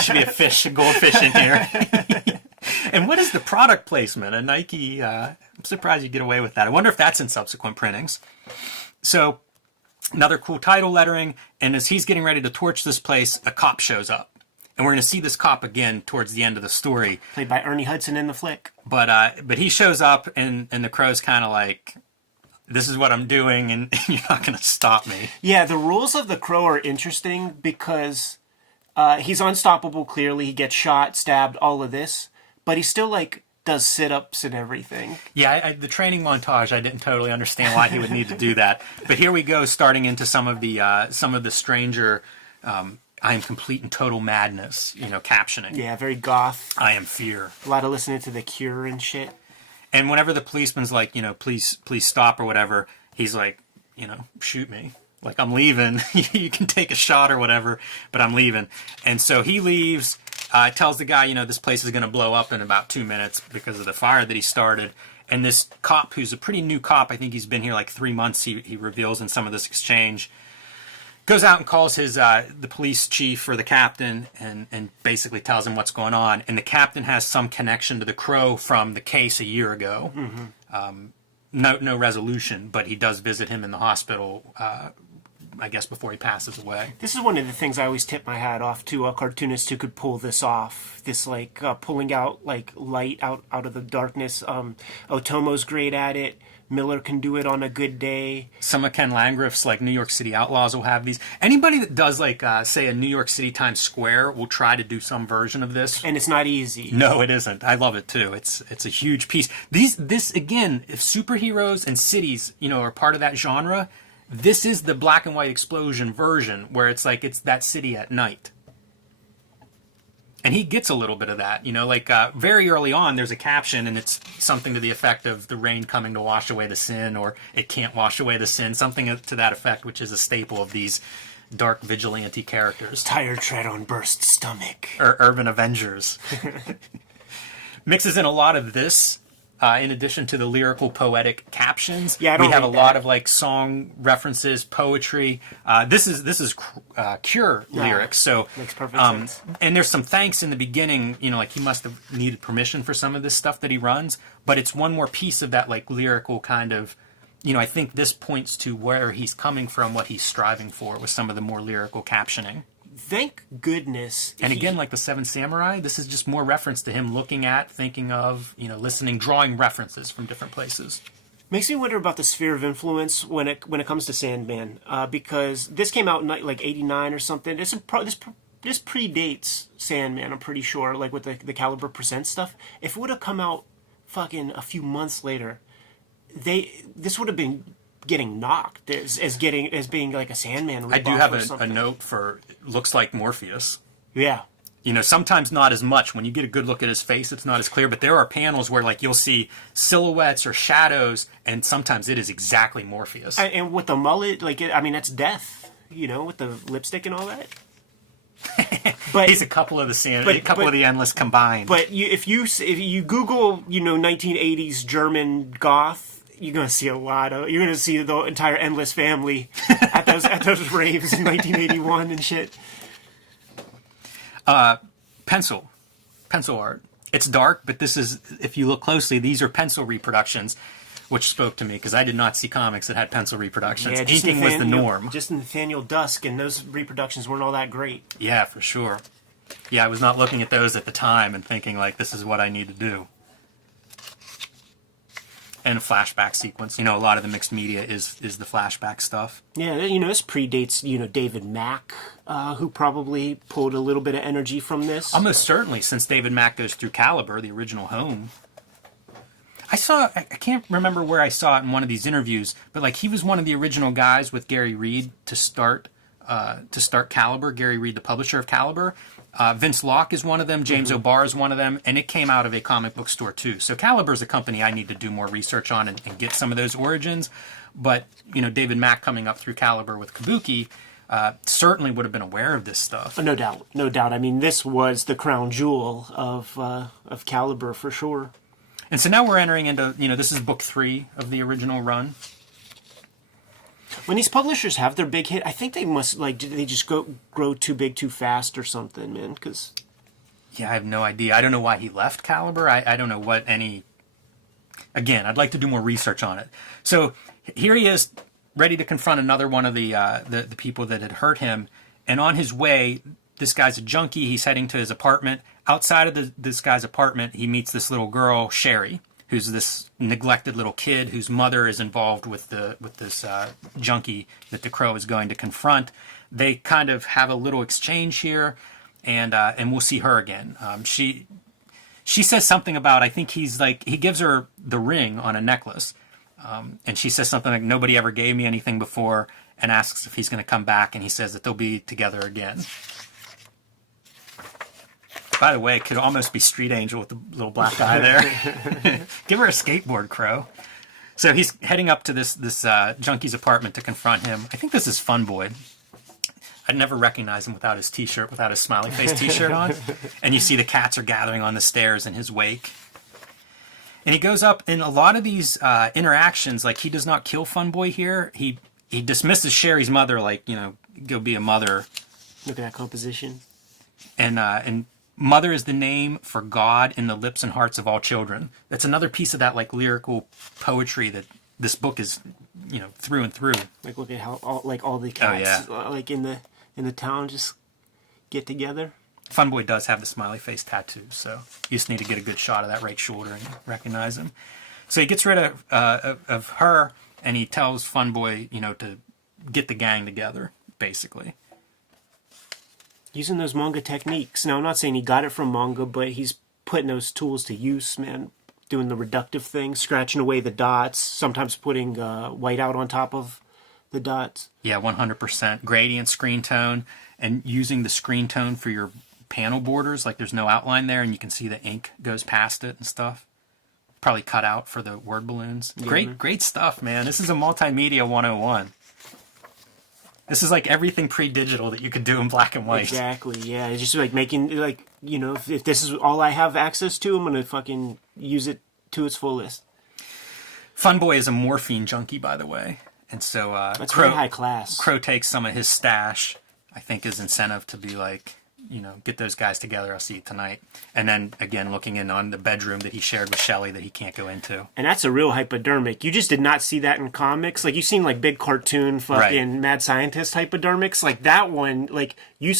Should be a goldfish in here. And what is the product placement? A Nike, I'm surprised you get away with that. I wonder if that's in subsequent printings. So, another cool title lettering, and as he's getting ready to torch this place, a cop shows up. And we're going to see this cop again towards the end of the story. Played by Ernie Hudson in the flick. But he shows up, and the crow's kind of like, this is what I'm doing, and you're not going to stop me. Yeah, the rules of the Crow are interesting because he's unstoppable, clearly. He gets shot, stabbed, all of this. But he still, like, does sit-ups and everything. Yeah, the training montage, I didn't totally understand why he would need to do that. But here we go, starting into some of the stranger, I am complete and total madness, captioning. Yeah, very goth. I am fear. A lot of listening to The Cure and shit. And whenever the policeman's like, please stop or whatever, he's like, shoot me. Like, I'm leaving. You can take a shot or whatever, but I'm leaving. And so he leaves, tells the guy, this place is going to blow up in about 2 minutes because of the fire that he started. And this cop, who's a pretty new cop, I think he's been here like 3 months, he reveals in some of this exchange, goes out and calls the police chief or the captain and basically tells him what's going on. And the captain has some connection to the Crow from the case a year ago. Mm-hmm. No resolution, but he does visit him in the hospital, I guess, before he passes away. This is one of the things I always tip my hat off to a cartoonist who could pull this off. This, like, pulling out, like, light out of the darkness. Otomo's great at it. Miller can do it on a good day. Some of Ken Landgraf's, like, New York City Outlaws will have these. Anybody that does, like, say, a New York City Times Square will try to do some version of this. And it's not easy. No, it isn't. I love it, too. It's a huge piece. This, again, if superheroes and cities, are part of that genre, this is the black and white explosion version where it's like it's that city at night. And he gets a little bit of that, like very early on, there's a caption and it's something to the effect of the rain coming to wash away the sin, or it can't wash away the sin, something to that effect, which is a staple of these dark vigilante characters. Tire tread on burst stomach. Or urban Avengers. Mixes in a lot of this. In addition to the lyrical, poetic captions, yeah, I don't we have a read lot that. of like song references, poetry. This is Cure lyrics, so Makes perfect sense. And there's some thanks in the beginning. Like he must have needed permission for some of this stuff that he runs, but it's one more piece of that like lyrical kind of. I think this points to where he's coming from, what he's striving for with some of the more lyrical captioning. Thank goodness. And again, like the Seven Samurai, this is just more reference to him looking at, thinking of, listening, drawing references from different places. Makes me wonder about the sphere of influence when it comes to Sandman, because this came out in like '89 or something. This predates Sandman, I'm pretty sure, like with the Caliber Present stuff. If it would have come out fucking a few months later, this would have been getting knocked as being like a Sandman ripoff. I do have or a something. note for looks like Morpheus. Yeah. Sometimes not as much. When you get a good look at his face, it's not as clear, but there are panels where like you'll see silhouettes or shadows, and sometimes it is exactly Morpheus. And with the mullet, that's death, with the lipstick and all that. But he's a couple of the endless combined. But if you Google 1980s German goth, you're gonna see the entire Endless family at those raves in 1981 and shit. Pencil art. It's dark, but this is, if you look closely, these are pencil reproductions, which spoke to me because I did not see comics that had pencil reproductions. Inking was the norm. Just Nathaniel Dusk, and those reproductions weren't all that great. Yeah, for sure. Yeah, I was not looking at those at the time and thinking like, this is what I need to do. And a flashback sequence. A lot of the mixed media is the flashback stuff. Yeah, this predates, David Mack, who probably pulled a little bit of energy from this. Almost certainly, since David Mack goes through Caliber, the original home. I can't remember where I saw it in one of these interviews, but like he was one of the original guys with Gary Reed to start Caliber, Gary Reed, the publisher of Caliber. Vince Locke is one of them. James O'Barr is one of them. And it came out of a comic book store, too. So Caliber is a company I need to do more research on and get some of those origins. But, David Mack coming up through Caliber with Kabuki certainly would have been aware of this stuff. No doubt. No doubt. I mean, this was the crown jewel of Caliber for sure. And so now we're entering into, this is book 3 of the original run. When these publishers have their big hit, I think they must, they just grow too big too fast or something, man, because... Yeah, I have no idea. I don't know why he left Caliber. I don't know what any... Again, I'd like to do more research on it. So here he is, ready to confront another one of the people that had hurt him. And on his way, this guy's a junkie. He's heading to his apartment. Outside of this guy's apartment, he meets this little girl, Sherry, who's this neglected little kid whose mother is involved with this junkie that the Crow is going to confront. They kind of have a little exchange here, and we'll see her again. She says something about, I think he gives her the ring on a necklace, and she says something like, nobody ever gave me anything before, and asks if he's going to come back, and he says that they'll be together again. By the way, it could almost be Street Angel with the little black guy there. Give her a skateboard, Crow. So he's heading up to this junkie's apartment to confront him. I think this is Fun Boy. I'd never recognize him without his T-shirt, without his smiley face T-shirt on. And you see the cats are gathering on the stairs in his wake. And he goes up, in a lot of these interactions, like he does not kill Fun Boy here. He dismisses Sherry's mother, go be a mother. Look at that composition. And Mother is the name for God in the lips and hearts of all children. That's another piece of that lyrical poetry that this book is, through and through. Look at how all the cats in the town just get together. Fun Boy does have the smiley face tattoo, so you just need to get a good shot of that right shoulder and recognize him. So he gets rid of her, and he tells Fun Boy, to get the gang together, basically. Using those manga techniques. Now, I'm not saying he got it from manga, but he's putting those tools to use, man. Doing the reductive thing, scratching away the dots, sometimes putting white out on top of the dots. Yeah, 100%. Gradient, screen tone, and using the screen tone for your panel borders, like there's no outline there, and you can see the ink goes past it and stuff. Probably cut out for the word balloons. Great stuff, man. This is a multimedia 101. This is like everything pre-digital that you could do in black and white. Exactly, yeah. It's just like making, like, you know, if this is all I have access to, I'm going to fucking use it to its fullest. Funboy is a morphine junkie, by the way. And so that's very high class. Crow takes some of his stash, I think his incentive to be like, you know, get those guys together, I'll see you tonight. And then, again, looking in on the bedroom that he shared with Shelley that he can't go into. And that's a real hypodermic. You just did not see that in comics. Like, you've seen, like, big cartoon fucking mad scientist hypodermics. Like, that one, like, you've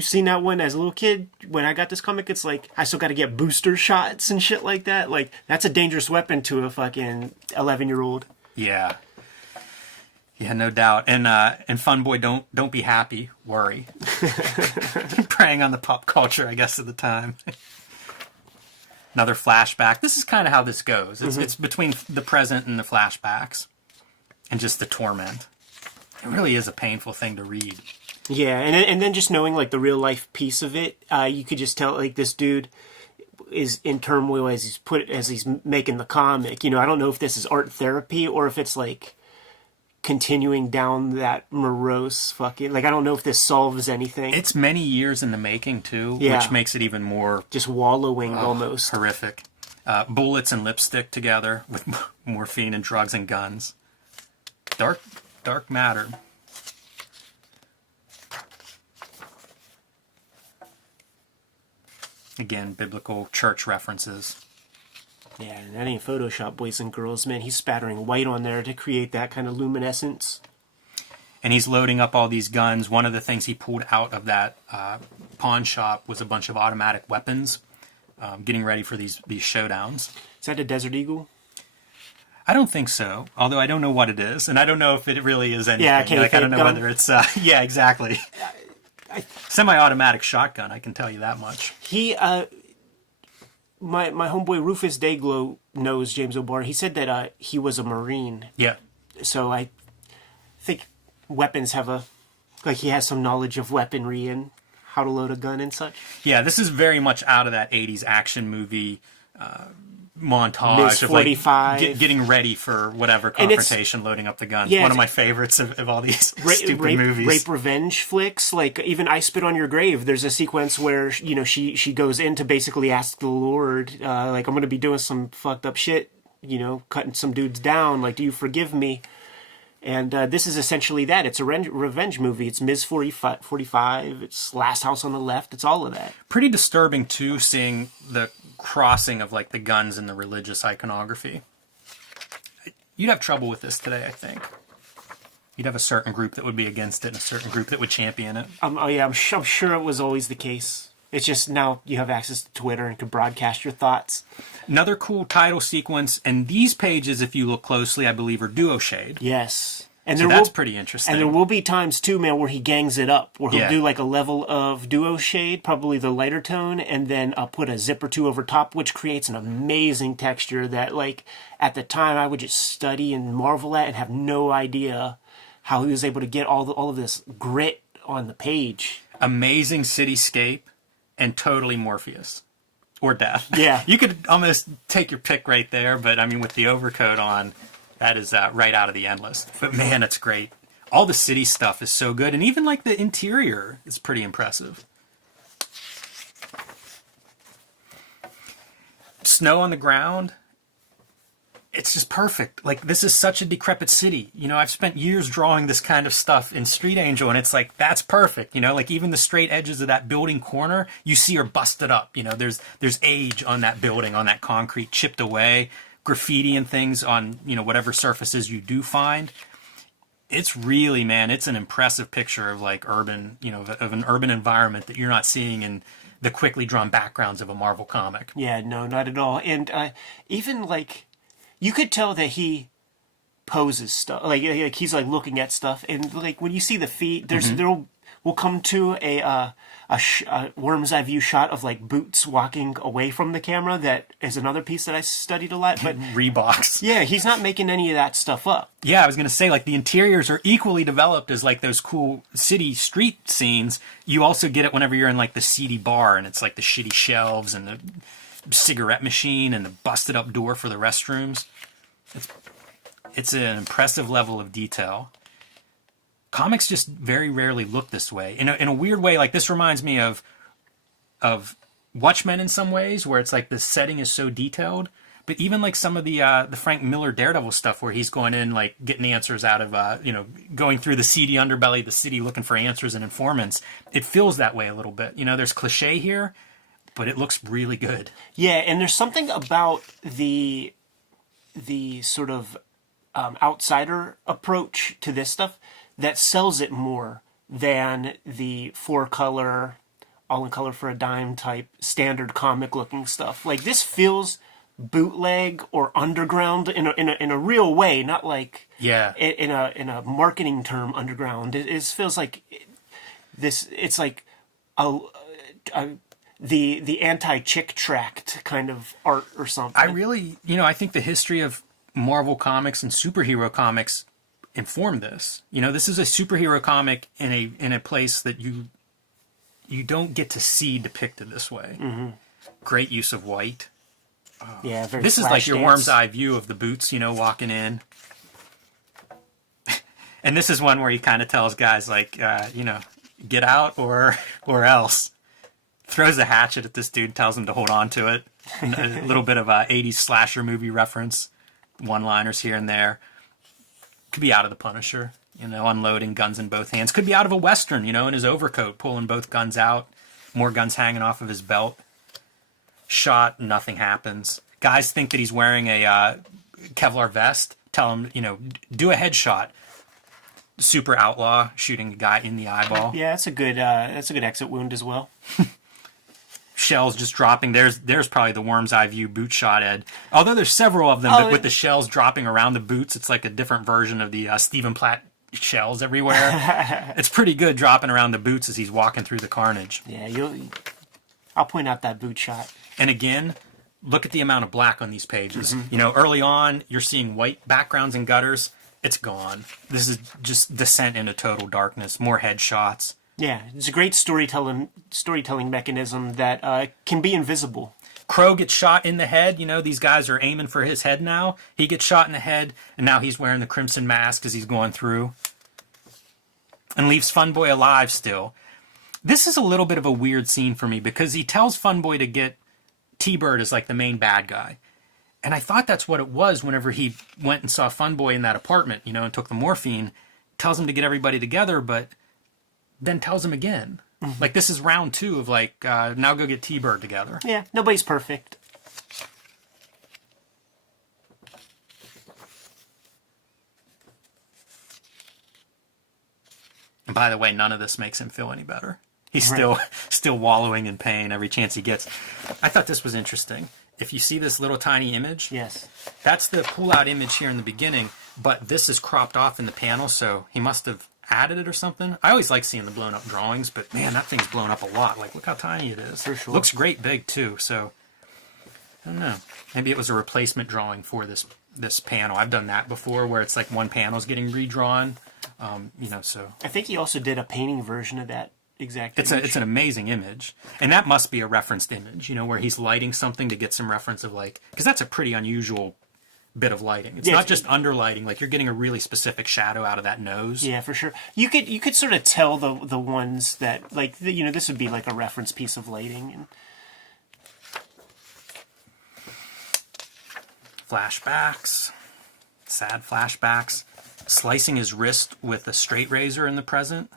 seen that one as a little kid. When I got this comic, it's like, I still got to get booster shots and shit like that. Like, that's a dangerous weapon to a fucking 11-year-old. Yeah. Yeah, no doubt. And Funboy, don't be happy, worry. Preying on the pop culture, I guess, at the time. Another flashback. This is kind of how this goes. It's between the present and the flashbacks. And just the torment. It really is a painful thing to read. Yeah, and then just knowing, like, the real life piece of it, you could just tell, like, this dude is in turmoil as he's making the comic. You know, I don't know if this is art therapy or if it's, like, continuing down that morose fucking, like, I don't know if this solves anything. It's many years in the making too, which makes it even more just wallowing almost horrific. Bullets and lipstick together with morphine and drugs and guns. Dark matter. Again, biblical church references. Yeah, that ain't Photoshop, boys and girls, man. He's spattering white on there to create that kind of luminescence. And he's loading up all these guns. One of the things he pulled out of that pawn shop was a bunch of automatic weapons, getting ready for these showdowns. Is that a Desert Eagle? I don't think so, although I don't know what it is, and I don't know if it really is anything. Yeah, I don't know whether it's... yeah, exactly. Semi-automatic shotgun, I can tell you that much. My homeboy Rufus Dayglow knows James O'Barr. He said that he was a Marine. Yeah. So I think weapons have he has some knowledge of weaponry and how to load a gun and such. Yeah, this is very much out of that 80s action movie montage Ms. of 45. Like getting ready for whatever confrontation, loading up the guns. Yeah, one of my favorites of all these stupid movies. Rape revenge flicks, like even I Spit on Your Grave. There's a sequence where, you know, she goes in to basically ask the Lord, like, I'm going to be doing some fucked up shit, you know, cutting some dudes down. Like, do you forgive me? And this is essentially that. It's a revenge movie. It's Ms. 45. It's Last House on the Left. It's all of that. Pretty disturbing, too, seeing the crossing of, like, the guns and the religious iconography. You'd have trouble with this today, I think. You'd have a certain group that would be against it and a certain group that would champion it. I'm sure it was always the case. It's just now you have access to Twitter and can broadcast your thoughts. Another cool title sequence, and these pages, if you look closely, I believe are duo shade. Yes. And so that's pretty interesting. And there will be times, too, man, where he gangs it up, where he'll do like a level of duo shade, probably the lighter tone, and then put a zip or two over top, which creates an amazing texture that, like, at the time I would just study and marvel at and have no idea how he was able to get all of this grit on the page. Amazing cityscape and totally Morpheus. Or Death. Yeah. You could almost take your pick right there, but I mean, with the overcoat on, that is right out of the Endless. But man, it's great. All the city stuff is so good, and even like the interior is pretty impressive. Snow on the ground. It's just perfect. Like, this is such a decrepit city. You know, I've spent years drawing this kind of stuff in Street Angel, and it's like, that's perfect. You know, like even the straight edges of that building corner, you see are busted up. You know, there's age on that building, on that concrete, chipped away, graffiti and things on, you know, whatever surfaces you do find. It's really, man, it's an impressive picture of like urban, you know, of an urban environment that you're not seeing in the quickly drawn backgrounds of a Marvel comic. Yeah, no, not at all. And even like, you could tell that he poses stuff, like he's like looking at stuff, and like when you see the feet, there'll we'll come to a worm's eye view shot of like Boots walking away from the camera. That is another piece that I studied a lot. But Reeboks. yeah, he's not making any of that stuff up. Yeah, I was going to say, like, the interiors are equally developed as, like, those cool city street scenes. You also get it whenever you're in, like, the seedy bar, and it's, like, the shitty shelves and the cigarette machine and the busted-up door for the restrooms. It's an impressive level of detail. Comics just very rarely look this way. In a weird way, like, this reminds me of Watchmen in some ways, where it's, like, the setting is so detailed. But even like some of the Frank Miller Daredevil stuff where he's going in, like getting answers out of, going through the seedy underbelly of the city looking for answers and informants, it feels that way a little bit. There's cliche here, but it looks really good. Yeah, and there's something about the sort of outsider approach to this stuff that sells it more than the 4-color, all in color for a dime type standard comic looking stuff. Like this feels bootleg or underground in a real way, not like in a marketing term underground. It feels like this. It's like the anti-chick tract kind of art or something. I really, I think the history of Marvel comics and superhero comics informed this. This is a superhero comic in a place that you don't get to see depicted this way. Mm-hmm. Great use of white. Yeah, very this is like your worm's eye view of the Boots, walking in. And this is one where he kind of tells guys, like, get out or else. Throws a hatchet at this dude, tells him to hold on to it. A little bit of a 80s slasher movie reference. One-liners here and there. Could be out of The Punisher, unloading guns in both hands. Could be out of a Western, in his overcoat, pulling both guns out. More guns hanging off of his belt. Shot, nothing happens. Guys think that he's wearing a Kevlar vest. Tell him, do a headshot. Super outlaw shooting a guy in the eyeball. Yeah, that's a good exit wound as well. Shells just dropping. There's probably the worm's eye view boot shot, Ed. Although there's several of them, but with the shells dropping around the boots, it's like a different version of the Stephen Platt shells everywhere. It's pretty good dropping around the boots as he's walking through the carnage. Yeah, I'll point out that boot shot. And again, look at the amount of black on these pages. Mm-hmm. Early on, you're seeing white backgrounds and gutters. It's gone. This is just descent into total darkness. More headshots. Yeah, it's a great storytelling mechanism that can be invisible. Crow gets shot in the head. These guys are aiming for his head now. He gets shot in the head, and now he's wearing the crimson mask as he's going through. And leaves Funboy alive still. This is a little bit of a weird scene for me because he tells Funboy to get T-Bird as like the main bad guy. And I thought that's what it was whenever he went and saw Funboy in that apartment, and took the morphine. Tells him to get everybody together, but then tells him again. Mm-hmm. Like, this is round 2 of like, now go get T-Bird together. Yeah, nobody's perfect. And by the way, none of this makes him feel any better. He's still wallowing in pain every chance he gets. I thought this was interesting. If you see this little tiny image, yes, that's the pull-out image here in the beginning, but this is cropped off in the panel, so he must have added it or something. I always like seeing the blown-up drawings, but man, that thing's blown up a lot. Like, look how tiny it is. For sure. Looks great big, too, so I don't know. Maybe it was a replacement drawing for this panel. I've done that before, where it's like one panel's getting redrawn, so... I think he also did a painting version of that. Exactly. It's an amazing image. And that must be a referenced image, where he's lighting something to get some reference of like, because that's a pretty unusual bit of lighting. It's not just underlighting, like you're getting a really specific shadow out of that nose. Yeah, for sure. You could sort of tell the ones that like this would be like a reference piece of lighting and flashbacks. Sad flashbacks. Slicing his wrist with a straight razor in the present.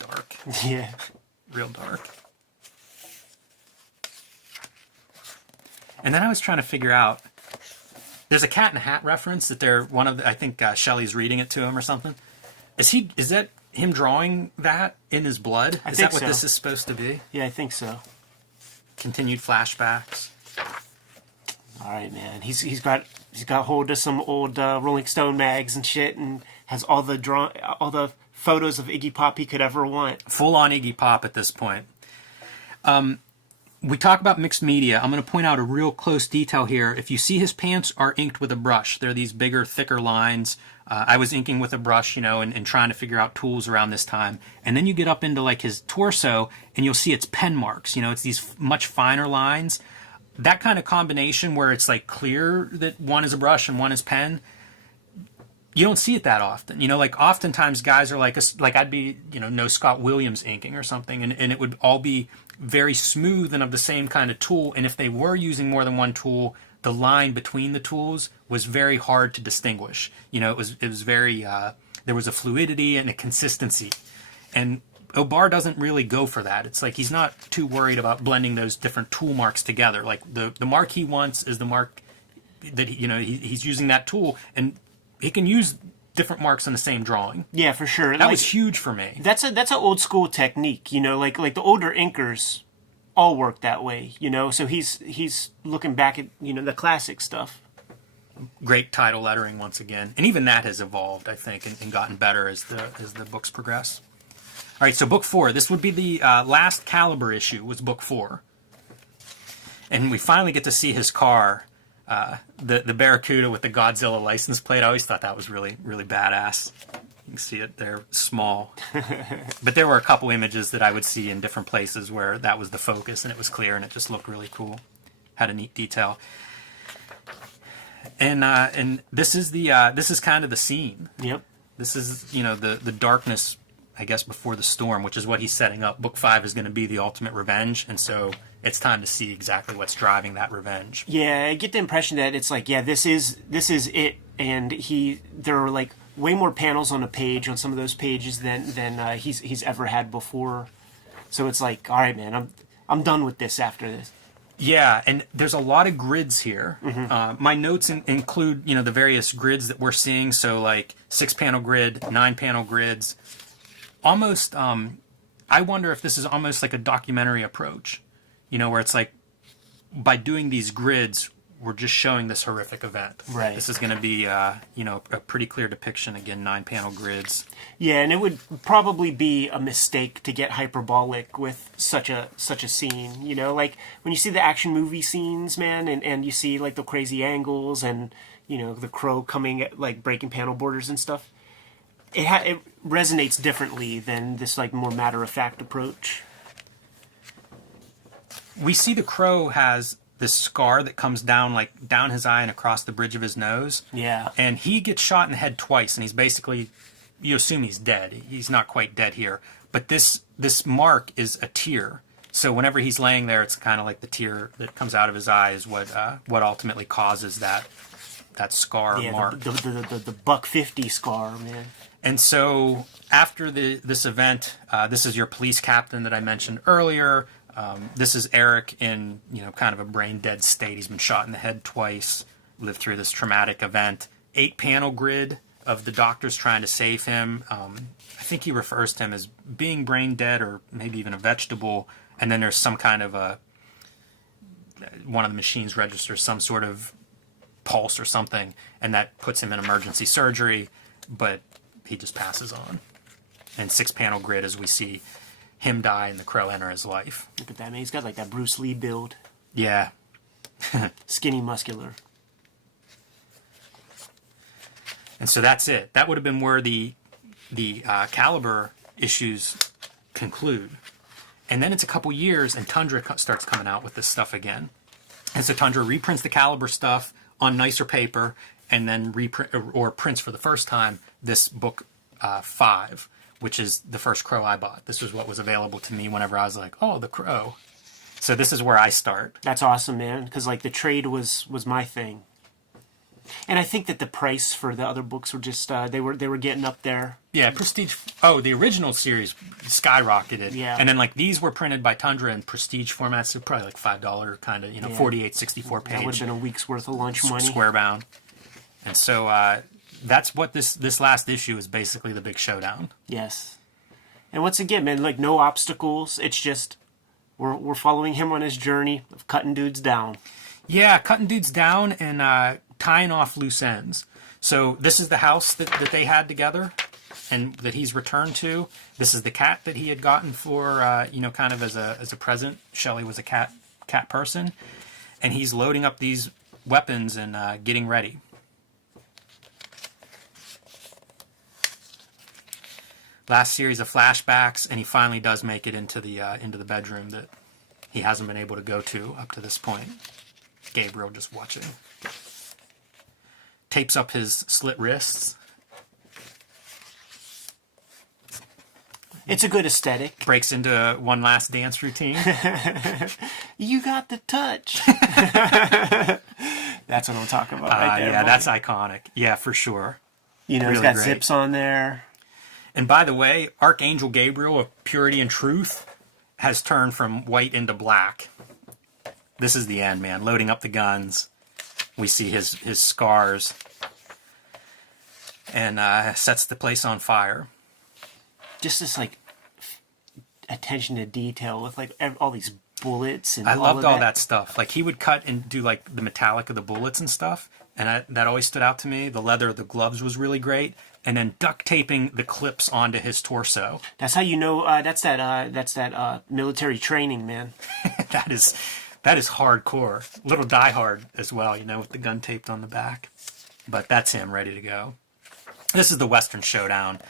Dark. Yeah. Real dark. And then I was trying to figure out, there's a Cat in a Hat reference that I think Shelley's reading it to him or something. Is that him drawing that in his blood? Is that what this is supposed to be? Yeah, I think so. Continued flashbacks. All right, man. He's got hold of some old Rolling Stone mags and shit, and has all the photos of Iggy Pop he could ever want. Full on Iggy Pop at this point. We talk about mixed media. I'm going to point out a real close detail here. If you see his pants are inked with a brush, they're these bigger, thicker lines. I was inking with a brush, and trying to figure out tools around this time. And then you get up into like his torso and you'll see it's pen marks. It's these much finer lines. That kind of combination where it's like clear that one is a brush and one is pen, you don't see it that often. Like oftentimes guys are like I'd be, no Scott Williams inking or something, and it would all be very smooth and of the same kind of tool. And if they were using more than one tool, the line between the tools was very hard to distinguish. It was very there was a fluidity and a consistency, and O'Barr doesn't really go for that. It's like he's not too worried about blending those different tool marks together. Like the mark he wants is the mark that he's using that tool, and he can use different marks in the same drawing. Yeah, for sure. That was huge for me. That's an old school technique, like the older inkers all work that way, So he's looking back at the classic stuff. Great title lettering once again, and even that has evolved, I think, and gotten better as the books progress. All right, so book 4. This would be the last Caliber issue. Was book 4, and we finally get to see his car. The Barracuda with the Godzilla license plate. I always thought that was really, really badass. You can see it there, small. But there were a couple images that I would see in different places where that was the focus and it was clear and it just looked really cool. Had a neat detail. And this is this is kind of the scene. Yep. This is the darkness, I guess, before the storm, which is what he's setting up. Book 5 is going to be the ultimate revenge, and so it's time to see exactly what's driving that revenge. Yeah, I get the impression that it's like, this is it, and there are like way more panels on a page on some of those pages than he's ever had before. So it's like, all right, man, I'm done with this after this. Yeah, and there's a lot of grids here. Mm-hmm. My notes include the various grids that we're seeing. So like 6-panel grid, 9-panel grids. Almost, I wonder if this is almost like a documentary approach. Where it's like, by doing these grids, we're just showing this horrific event. Right. This is going to be, a pretty clear depiction. Again, 9-panel grids. Yeah, and it would probably be a mistake to get hyperbolic with such a scene. Like when you see the action movie scenes, man, and you see like the crazy angles and the crow coming at, like breaking panel borders and stuff. It resonates differently than this like more matter-of-fact approach. We see the crow has this scar that comes down his eye and across the bridge of his nose. Yeah. And he gets shot in the head twice, and he's basically, you assume he's dead. He's not quite dead here. But this mark is a tear. So whenever he's laying there, it's kind of like the tear that comes out of his eye is what ultimately causes that scar mark. The $1.50 scar, man. And so after this event, this is your police captain that I mentioned earlier. This is Eric in, kind of a brain dead state. He's been shot in the head twice, lived through this traumatic event. 8-panel grid of the doctors trying to save him. I think he refers to him as being brain dead or maybe even a vegetable. And then there's some kind of one of the machines registers some sort of pulse or something, and that puts him in emergency surgery, but he just passes on. And 6-panel grid as we see him die and the crow enter his life. Look at that, man. He's got like that Bruce Lee build. Yeah. Skinny, muscular. And so that's it. That would have been where the Caliber issues conclude. And then it's a couple years and Tundra starts coming out with this stuff again. And so Tundra reprints the Caliber stuff on nicer paper and then prints for the first time this book 5. Which is the first Crow I bought. This was what was available to me whenever I was like, oh, the Crow. So this is where I start. That's awesome, man, because like the trade was my thing. And I think that the price for the other books were just, they were getting up there. Yeah, Prestige. Oh, the original series skyrocketed. Yeah. And then like these were printed by Tundra in Prestige formats, so probably like $5 kind of, 48, 64 page. That would have been a week's worth of lunch money. Square bound. And so that's what this last issue is basically the big showdown. Yes. And once again, man, like no obstacles. It's just we're following him on his journey of cutting dudes down. Yeah, cutting dudes down and tying off loose ends. So this is the house that they had together. and that he's returned to. This is the cat that he had gotten for, kind of as a present. Shelley was a cat person. And he's loading up these weapons and getting ready. Last series of flashbacks, and he finally does make it into the bedroom that he hasn't been able to go to up to this point. Gabriel just watching. Tapes up his slit wrists. It's a good aesthetic. Breaks into one last dance routine. You got the touch. That's what I'm talking about right there. Yeah, buddy. that's iconic. Yeah, for sure. You know, really he's got great. zips on there. And by the way, Archangel Gabriel of Purity and Truth has turned from white into black. This is the end, man. Loading up the guns. We see his scars. And sets the place on fire. Just this, like, attention to detail with, like, all these bullets and I all loved of all that stuff. Like, he would cut and do, like, the metallic of the bullets and stuff. And that always stood out to me. The leather of the gloves was really great. And then duct taping the clips onto his torso. That's how you know. That's that military training, man. That is hardcore. A little Die Hard as well, with the gun taped on the back. But that's him ready to go. This is the Western Showdown.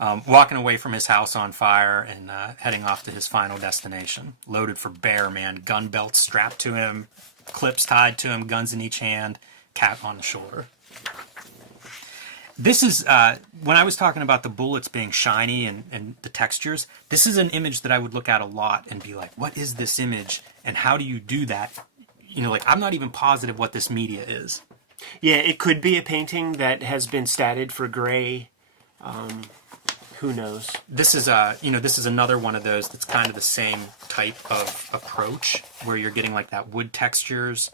Walking away from his house on fire and heading off to his final destination. Loaded for bear, man. Gun belts strapped to him, clips tied to him, guns in each hand, cat on the shoulder. This is, when I was talking about the bullets being shiny and the textures, this is an image that I would look at a lot and be like, what is this image and how do you do that? I'm not even positive what this media is. Yeah, it could be a painting that has been statted for gray. Who knows? This is another one of those that's kind of the same type of approach where you're getting like that wood textures.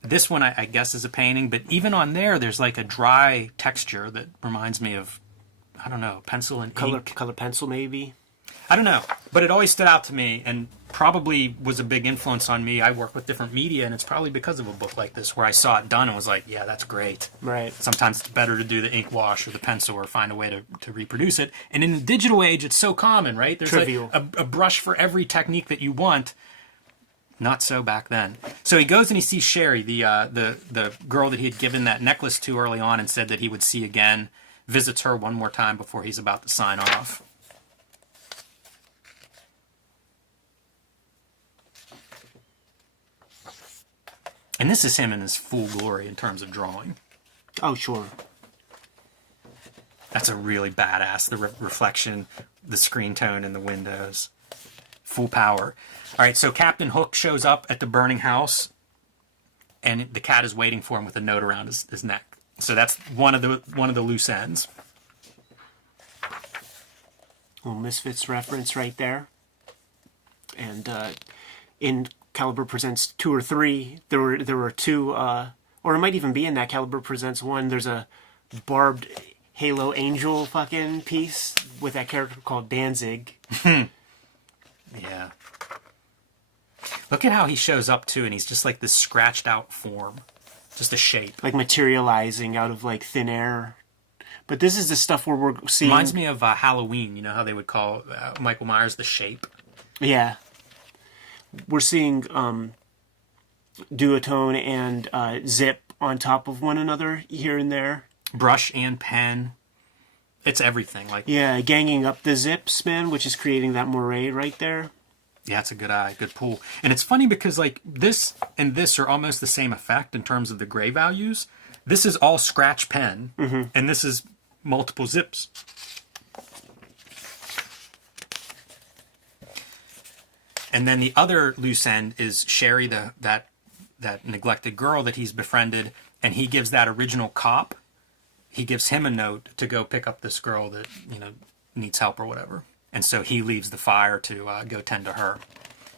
This one, I guess, is a painting, but even on there's like a dry texture that reminds me of, I don't know, pencil and ink. Color pencil, maybe? I don't know, but it always stood out to me and probably was a big influence on me. I work with different media, and it's probably because of a book like this where I saw it done and was like, yeah, that's great. Right. Sometimes it's better to do the ink wash or the pencil or find a way to reproduce it. And in the digital age, it's so common, right? There's trivial. a brush for every technique that you want. Not so back then. So he goes and he sees Sherry, the girl that he had given that necklace to early on and said that he would see again, visits her one more time before he's about to sign off. And this is him in his full glory in terms of drawing. Oh, sure. That's a really badass, the reflection, the screen tone in the windows. Full power. All right, so Captain Hook shows up at the burning house, and the cat is waiting for him with a note around his neck. So that's one of the loose ends. Little Misfits reference right there. And in Caliber Presents 2 or 3, there were 2, or it might even be in that Caliber Presents 1. There's a barbed Halo Angel fucking piece with that character called Danzig. Yeah. Look at how he shows up too, and he's just like this scratched out form, just a shape. Like materializing out of like thin air. But this is the stuff where we're seeing. Reminds me of Halloween. You know how they would call Michael Myers the Shape. Yeah. We're seeing duotone and zip on top of one another here and there. Brush and pen. It's everything. Like yeah, ganging up the zips, man, which is creating that moire right there. Yeah, it's a good pull. And it's funny because like this and this are almost the same effect in terms of the gray values. This is all scratch pen, and this is multiple zips. And then the other loose end is Sherry, that neglected girl that he's befriended, and he gives that original cop. He gives him a note to go pick up this girl that needs help or whatever. And so he leaves the fire to go tend to her.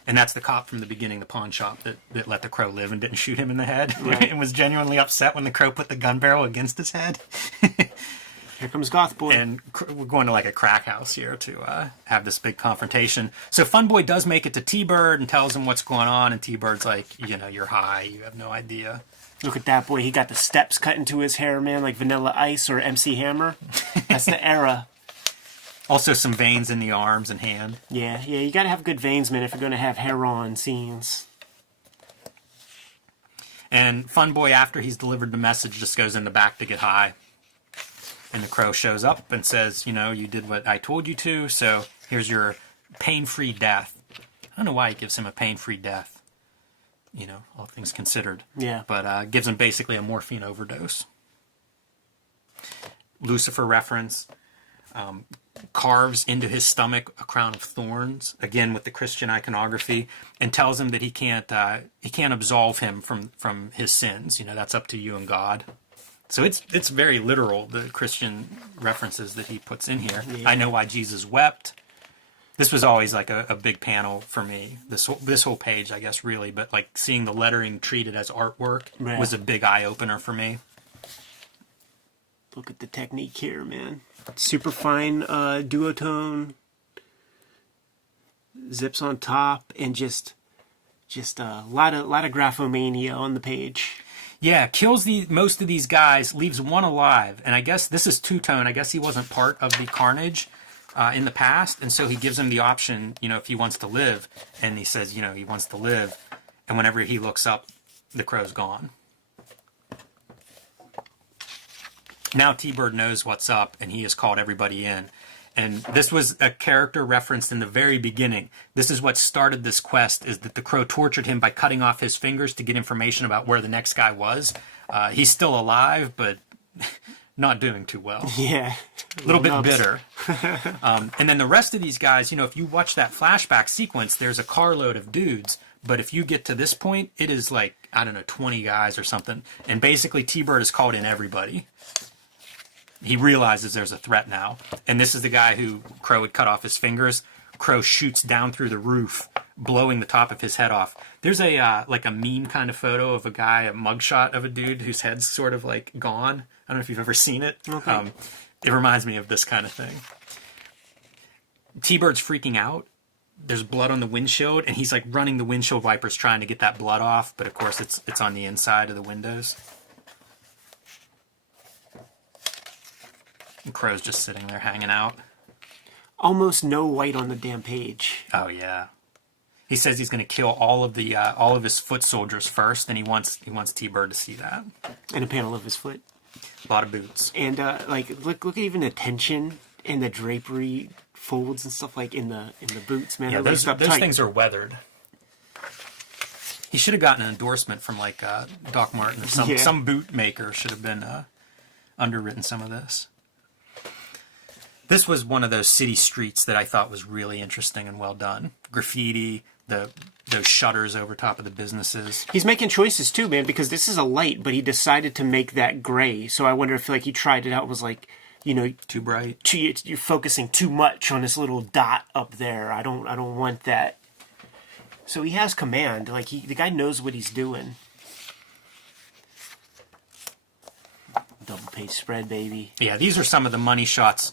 And that's the cop from the beginning, the pawn shop, that let the crow live and didn't shoot him in the head. Right. And was genuinely upset when the crow put the gun barrel against his head. Here comes Goth Boy. And we're going to like a crack house here to have this big confrontation. So Fun Boy does make it to T-Bird and tells him what's going on. And T-Bird's like, you're high. You have no idea. Look at that boy. He got the steps cut into his hair, man, like Vanilla Ice or MC Hammer. That's the era. Also some veins in the arms and hand. Yeah, you gotta have good veins, man, if you're gonna have hair-on scenes. And Fun Boy, after he's delivered the message, just goes in the back to get high. And the Crow shows up and says, you know, you did what I told you to, so here's your pain-free death. I don't know why he gives him a pain-free death, you know, all things considered. Yeah. But gives him basically a morphine overdose. Lucifer reference. Carves into his stomach a crown of thorns, again with the Christian iconography, and tells him that he can't absolve him from his sins. You know, that's up to you and God. So it's very literal, the Christian references that he puts in here. Yeah. I know why Jesus wept. This was always like a big panel for me. This whole page, I guess, really, but like seeing the lettering treated as artwork was a big eye opener for me. Look at the technique here, man. Super fine duotone, zips on top, and just a lot of graphomania on the page. Yeah, kills most of these guys, leaves one alive, and I guess this is two-tone. I guess he wasn't part of the carnage in the past, and so he gives him the option, you know, if he wants to live, and he says, you know, he wants to live, and whenever he looks up, the Crow's gone. Now T-Bird knows what's up, and he has called everybody in. And this was a character referenced in the very beginning. This is what started this quest, is that the Crow tortured him by cutting off his fingers to get information about where the next guy was. He's still alive, but not doing too well. Yeah. A little bit bitter. And then the rest of these guys, you know, if you watch that flashback sequence, there's a carload of dudes. But if you get to this point, it is like, I don't know, 20 guys or something. And basically T-Bird has called in everybody. He realizes there's a threat now. And this is the guy who Crow had cut off his fingers. Crow shoots down through the roof, blowing the top of his head off. There's a like a meme kind of photo of a guy, a mugshot of a dude whose head's sort of like gone. I don't know if you've ever seen it. Okay. It reminds me of this kind of thing. T-Bird's freaking out. There's blood on the windshield, and he's like running the windshield wipers trying to get that blood off. But of course, it's on the inside of the windows. And Crow's just sitting there hanging out. Almost no white on the damn page. Oh yeah. He says he's going to kill all of his foot soldiers first, and he wants T-Bird to see that. And a panel of his foot. A lot of boots. And like look at even the tension and the drapery folds and stuff like in the boots, man. Yeah, those things are weathered. He should have gotten an endorsement from like Doc Martin or some boot maker should have been underwritten some of this. This was one of those city streets that I thought was really interesting and well done. Graffiti, those shutters over top of the businesses. He's making choices too, man, because this is a light, but he decided to make that gray. So I wonder if like he tried it out, was like, you know, too bright. You're focusing too much on this little dot up there. I don't want that. So he has command. Like the guy knows what he's doing. Double page spread, baby. Yeah, these are some of the money shots.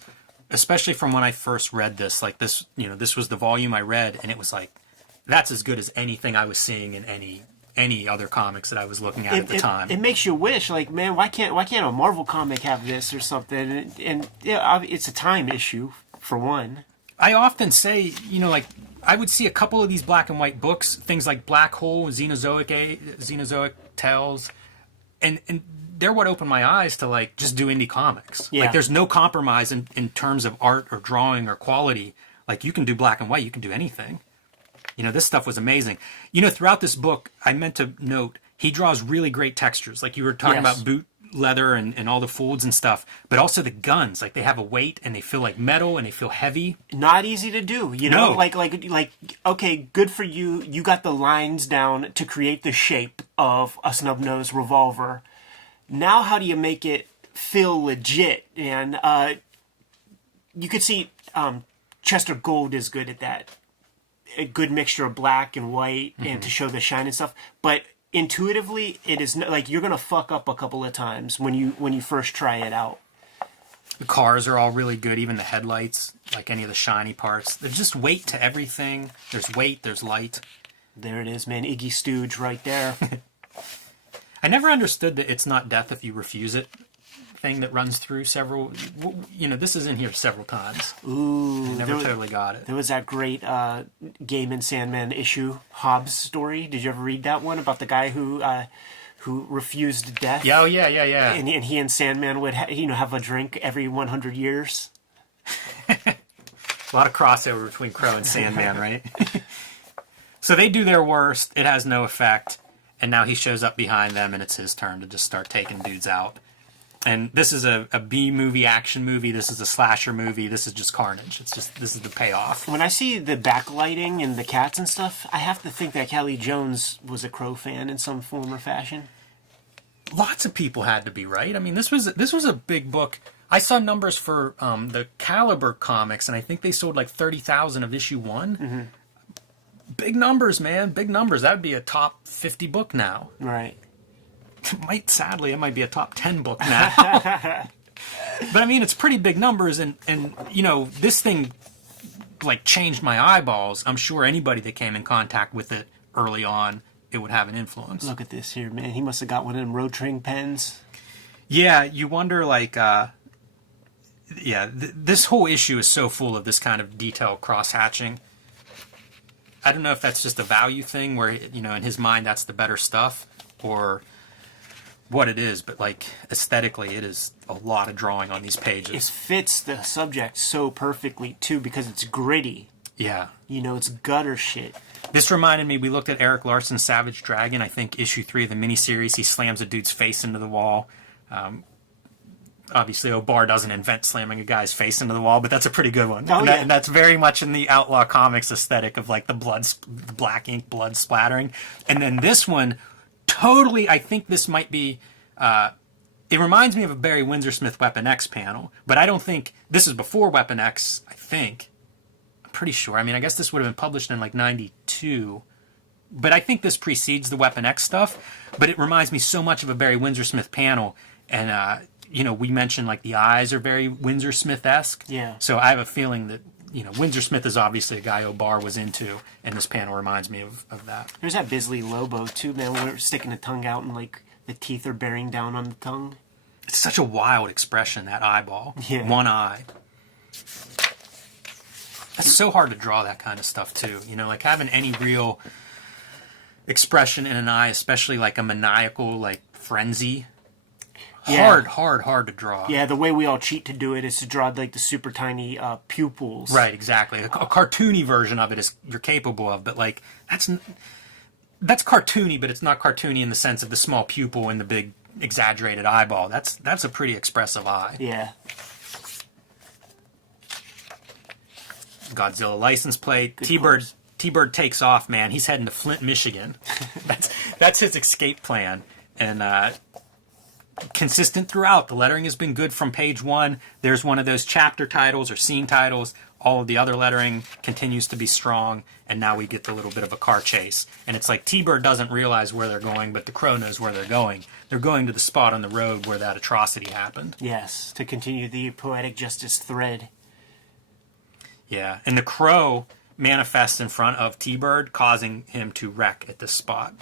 Especially from when I first read this, like this, you know, this was the volume I read, and it was like, that's as good as anything I was seeing in any other comics that I was looking at the time. It makes you wish, like, man, why can't a Marvel comic have this or something? And yeah, it's a time issue for one. I often say, you know, like I would see a couple of these black and white books, things like Black Hole, Xenozoic Tales, and they're what opened my eyes to like just do indie comics. Yeah. Like there's no compromise in terms of art or drawing or quality. Like you can do black and white, you can do anything. You know, this stuff was amazing. You know, throughout this book, I meant to note, he draws really great textures. Like you were talking about boot leather and all the folds and stuff, but also the guns. Like they have a weight and they feel like metal and they feel heavy. Not easy to do, you know? No. Like okay, good for you. You got the lines down to create the shape of a snub-nosed revolver. Now, how do you make it feel legit? And you could see Chester Gold is good at that. A good mixture of black and white, and to show the shine and stuff. But intuitively, it is like you're gonna fuck up a couple of times when you first try it out. The cars are all really good, even the headlights, like any of the shiny parts. There's just weight to everything. There's weight, there's light. There it is, man. Iggy Stooge right there. I never understood that it's not death if you refuse it thing that runs through several. This is in here several times. Ooh, I never totally got it. There was that great Gaiman Sandman issue, Hobbes story. Did you ever read that one about the guy who refused death? Yeah, yeah. And he and Sandman would have a drink every 100 years. A lot of crossover between Crow and Sandman, right? So they do their worst. It has no effect. And now he shows up behind them, and it's his turn to just start taking dudes out. And this is a B-movie action movie. This is a slasher movie. This is just carnage. This is the payoff. When I see the backlighting and the cats and stuff, I have to think that Kelly Jones was a Crow fan in some form or fashion. Lots of people had to be, right? I mean, this was a big book. I saw numbers for the Caliber comics, and I think they sold like 30,000 of issue 1. Mm-hmm. Big numbers, man. Big numbers. That would be a top 50 book now. Right. Sadly, it might be a top 10 book now. But I mean, it's pretty big numbers, and this thing like changed my eyeballs. I'm sure anybody that came in contact with it early on, it would have an influence. Look at this here, man. He must have got one of them Rotring pens. Yeah, you wonder, like, this whole issue is so full of this kind of detail cross-hatching. I don't know if that's just a value thing where, in his mind that's the better stuff, or what it is, but like aesthetically it is a lot of drawing on these pages. It fits the subject so perfectly too because it's gritty. Yeah. It's gutter shit. This reminded me, we looked at Eric Larson's Savage Dragon, I think issue 3 of the miniseries. He slams a dude's face into the wall. Obviously, O'Barr doesn't invent slamming a guy's face into the wall, but that's a pretty good one. Oh, and that's very much in the Outlaw Comics aesthetic of like the black ink blood splattering. And then this one, totally, I think this might be, it reminds me of a Barry Windsor Smith Weapon X panel, but I don't think, this is before Weapon X, I think. I'm pretty sure. I mean, I guess this would have been published in like 92, but I think this precedes the Weapon X stuff, but it reminds me so much of a Barry Windsor Smith panel, and, we mentioned like the eyes are very Windsor Smith-esque. Yeah. So I have a feeling that, Windsor Smith is obviously a guy O'Barr was into, and this panel reminds me of that. There's that Bisley Lobo too, man, where we're sticking the tongue out and like the teeth are bearing down on the tongue. It's such a wild expression, that eyeball. Yeah. One eye. That's so hard to draw that kind of stuff too. Like having any real expression in an eye, especially like a maniacal, like frenzy. Yeah. Hard to draw. Yeah, the way we all cheat to do it is to draw like the super tiny pupils. Right, exactly. A cartoony version of it is you're capable of, but like that's cartoony, but it's not cartoony in the sense of the small pupil and the big exaggerated eyeball. That's a pretty expressive eye. Yeah. Godzilla license plate. T-Bird takes off, man. He's heading to Flint, Michigan. That's his escape plan, and consistent throughout. The lettering has been good from page 1. There's one of those chapter titles or scene titles. All of the other lettering continues to be strong, and now we get the little bit of a car chase. And it's like T-Bird doesn't realize where they're going, but the Crow knows where they're going. They're going to the spot on the road where that atrocity happened. Yes, to continue the poetic justice thread. Yeah, and the Crow manifests in front of T-Bird, causing him to wreck at this spot.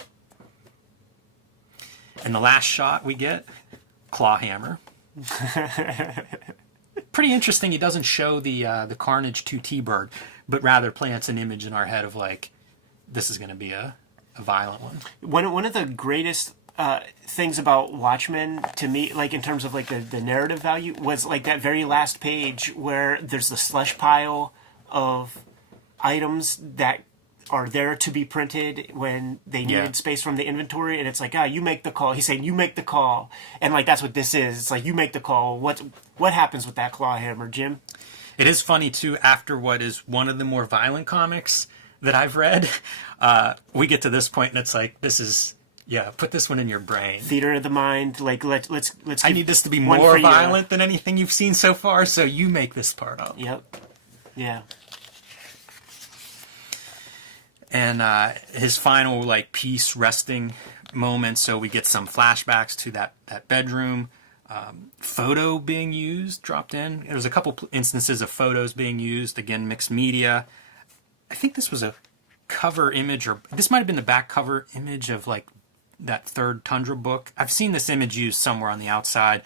And the last shot we get, Clawhammer. Pretty interesting. He doesn't show the carnage to T-Bird, but rather plants an image in our head of like, this is going to be a violent one. One of the greatest things about Watchmen to me, like in terms of like the narrative value, was like that very last page where there's the slush pile of items that are there to be printed when they needed space from the inventory, and it's like, you make the call. He's saying, you make the call, and like that's what this is. It's like, you make the call. What happens with that Clawhammer, Jim? It is funny too. After what is one of the more violent comics that I've read, we get to this point, and it's like, this is put this one in your brain. Theater of the mind. Like let's. I need this to be more violent than anything you've seen so far, so you make this part up. Yep. Yeah. And his final like peace resting moment, so we get some flashbacks to that bedroom. Photo being used, dropped in. There was a couple instances of photos being used, again mixed media. I think this was a cover image, or this might have been the back cover image of like that third Tundra book. I've seen this image used somewhere on the outside.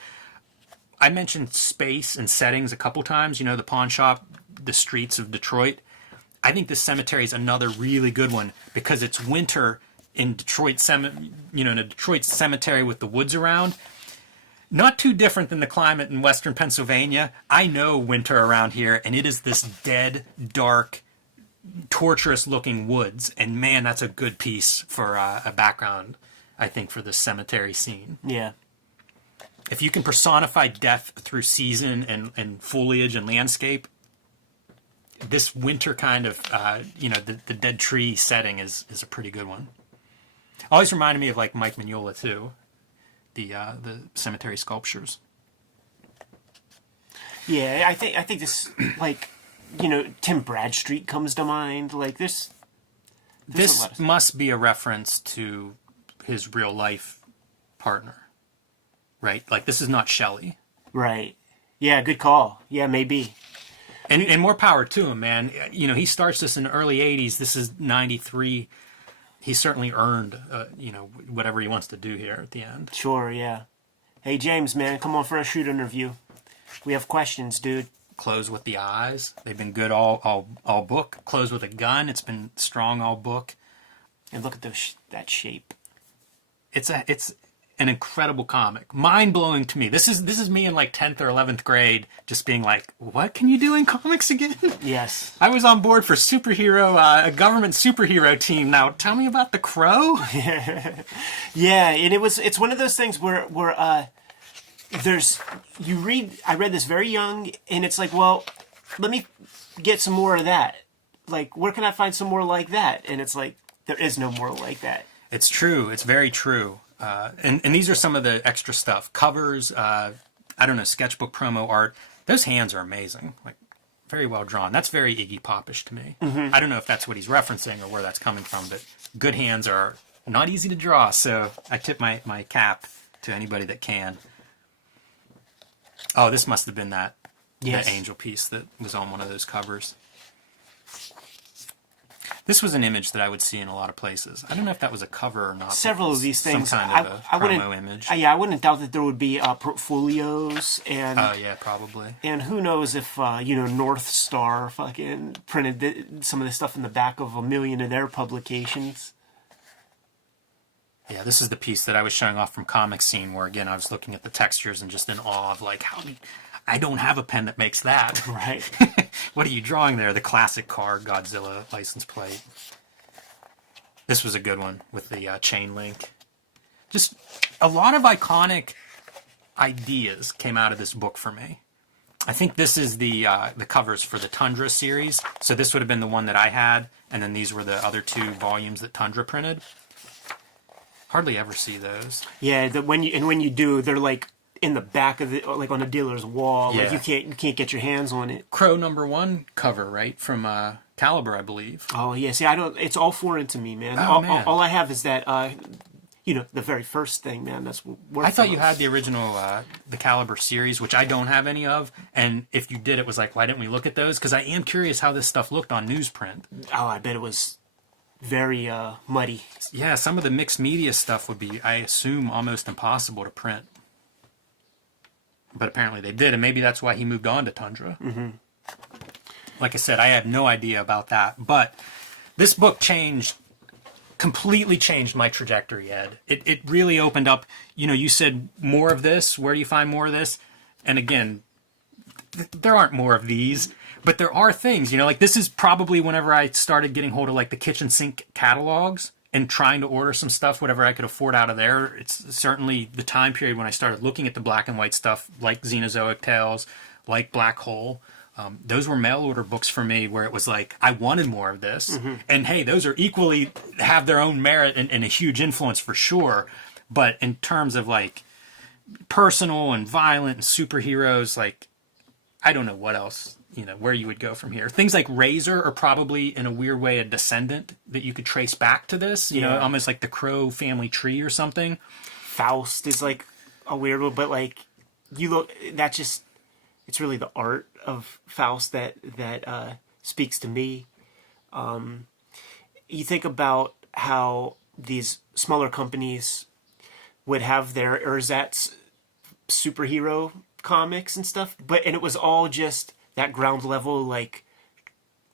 I mentioned space and settings a couple times. You know, the pawn shop, the streets of Detroit. I think this cemetery is another really good one because it's winter in Detroit, in a Detroit cemetery with the woods around. Not too different than the climate in western Pennsylvania. I know winter around here, and it is this dead, dark, torturous-looking woods. And man, that's a good piece for a background, I think, for this cemetery scene. Yeah. If you can personify death through season and foliage and landscape, this winter kind of, the dead tree setting is a pretty good one. Always reminded me of like Mike Mignola too, the cemetery sculptures. Yeah, I think this, like, Tim Bradstreet comes to mind. Like this must be a reference to his real life partner, right? Like this is not Shelley. Right. Yeah, good call. Yeah, maybe. And more power to him, man. He starts this in the early 80s. This is 93. He certainly earned, whatever he wants to do here at the end. Sure, yeah. Hey, James, man, come on for a shoot interview. We have questions, dude. Close with the eyes. They've been good all book. Close with a gun. It's been strong all book. And look at that shape. It's an incredible comic. Mind-blowing to me. This is me in like 10th or 11th grade just being like, what can you do in comics again? Yes. I was on board for a government superhero team. Now tell me about the Crow. Yeah, and it's one of those things where I read this very young, and it's like, well, let me get some more of that. Like, where can I find some more like that? And it's like, there is no more like that. It's true. It's very true. And these are some of the extra stuff. Covers, sketchbook promo art. Those hands are amazing. Like, very well drawn. That's very Iggy Popish to me. Mm-hmm. I don't know if that's what he's referencing or where that's coming from, but good hands are not easy to draw, so I tip my cap to anybody that can. Oh, this must have been that angel piece that was on one of those covers. This was an image that I would see in a lot of places. I don't know if that was a cover or not. Several of these things. Some kind of a promo image. Yeah, I wouldn't doubt that there would be portfolios and. Oh yeah, probably. And who knows if North Star fucking printed some of this stuff in the back of a million of their publications. Yeah, this is the piece that I was showing off from Comic Scene, where again I was looking at the textures and just in awe of like how. I don't have a pen that makes that. Right. What are you drawing there? The classic car Godzilla license plate. This was a good one with the chain link. Just a lot of iconic ideas came out of this book for me. I think this is the covers for the Tundra series. So this would have been the one that I had, and then these were the other two volumes that Tundra printed. Hardly ever see those. Yeah, when you do, they're like in the back of like on a dealer's wall. Yeah. Like you can't get your hands on it. Crow #1 cover, right? From Caliber, I believe. Oh yeah, see, it's all foreign to me, man. Oh, man. All I have is that the very first thing, man. That's what I thought you had the original the Caliber series, which I don't have any of. And if you did, it was like, why didn't we look at those? Because I am curious how this stuff looked on newsprint. Oh, I bet it was very muddy. Yeah, some of the mixed media stuff would be, I assume, almost impossible to print. But apparently they did, and maybe that's why he moved on to Tundra. Mm-hmm. Like I said, I had no idea about that. But this book completely changed my trajectory, Ed. It really opened up. You said more of this. Where do you find more of this? And again, there aren't more of these. But there are things, like this is probably whenever I started getting hold of like the kitchen sink catalogs and trying to order some stuff, whatever I could afford out of there. It's certainly the time period when I started looking at the black and white stuff like Xenozoic Tales, like Black Hole. Those were mail order books for me where it was like, I wanted more of this. Mm-hmm. And hey, those are equally have their own merit and a huge influence for sure. But in terms of like personal and violent and superheroes, like, I don't know what else, where you would go from here. Things like Razor are probably in a weird way a descendant that you could trace back to this, almost like the Crow family tree or something. Faust is like a weird one, but like it's really the art of Faust that speaks to me. You think about how these smaller companies would have their ersatz superhero comics and stuff, and it was all just that ground level, like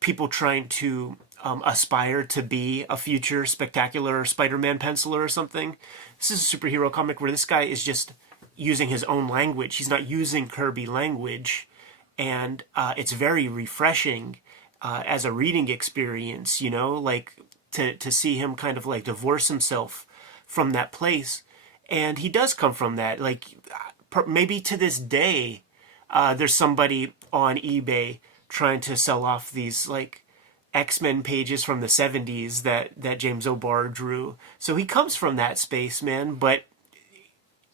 people trying to aspire to be a future spectacular Spider-Man penciler or something. This is a superhero comic where this guy is just using his own language. He's not using Kirby language, and it's very refreshing as a reading experience, you know, like to see him kind of like divorce himself from that place. And he does come from that. Like, maybe to this day, there's somebody on eBay trying to sell off these, like, X-Men pages from the 70s that James O'Barr drew. So he comes from that space, man. But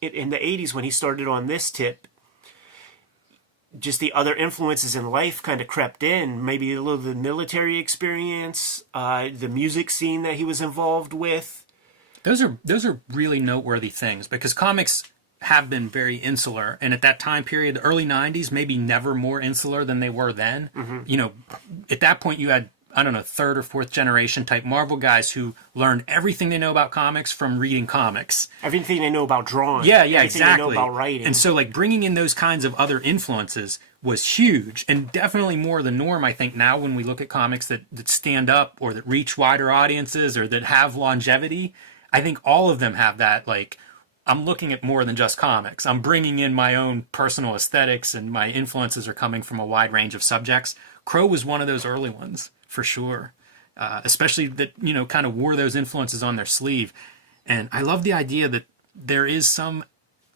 in the 80s, when he started on this tip, just the other influences in life kind of crept in. Maybe a little of the military experience, the music scene that he was involved with. Those are really noteworthy things, because comics have been very insular, and at that time period, the early 90s, maybe never more insular than they were then. Mm-hmm. You know, at that point you had, I don't know, third or fourth generation type Marvel guys who learned everything they know about comics from reading comics. Everything they know about drawing. Yeah, everything exactly. They know about writing. And so, like, bringing in those kinds of other influences was huge, and definitely more the norm, I think, now when we look at comics that stand up or that reach wider audiences or that have longevity. I think all of them have that, like, I'm looking at more than just comics. I'm bringing in my own personal aesthetics, and my influences are coming from a wide range of subjects. Crow was one of those early ones, for sure. Especially that, you know, kind of wore those influences on their sleeve. And I love the idea that there is some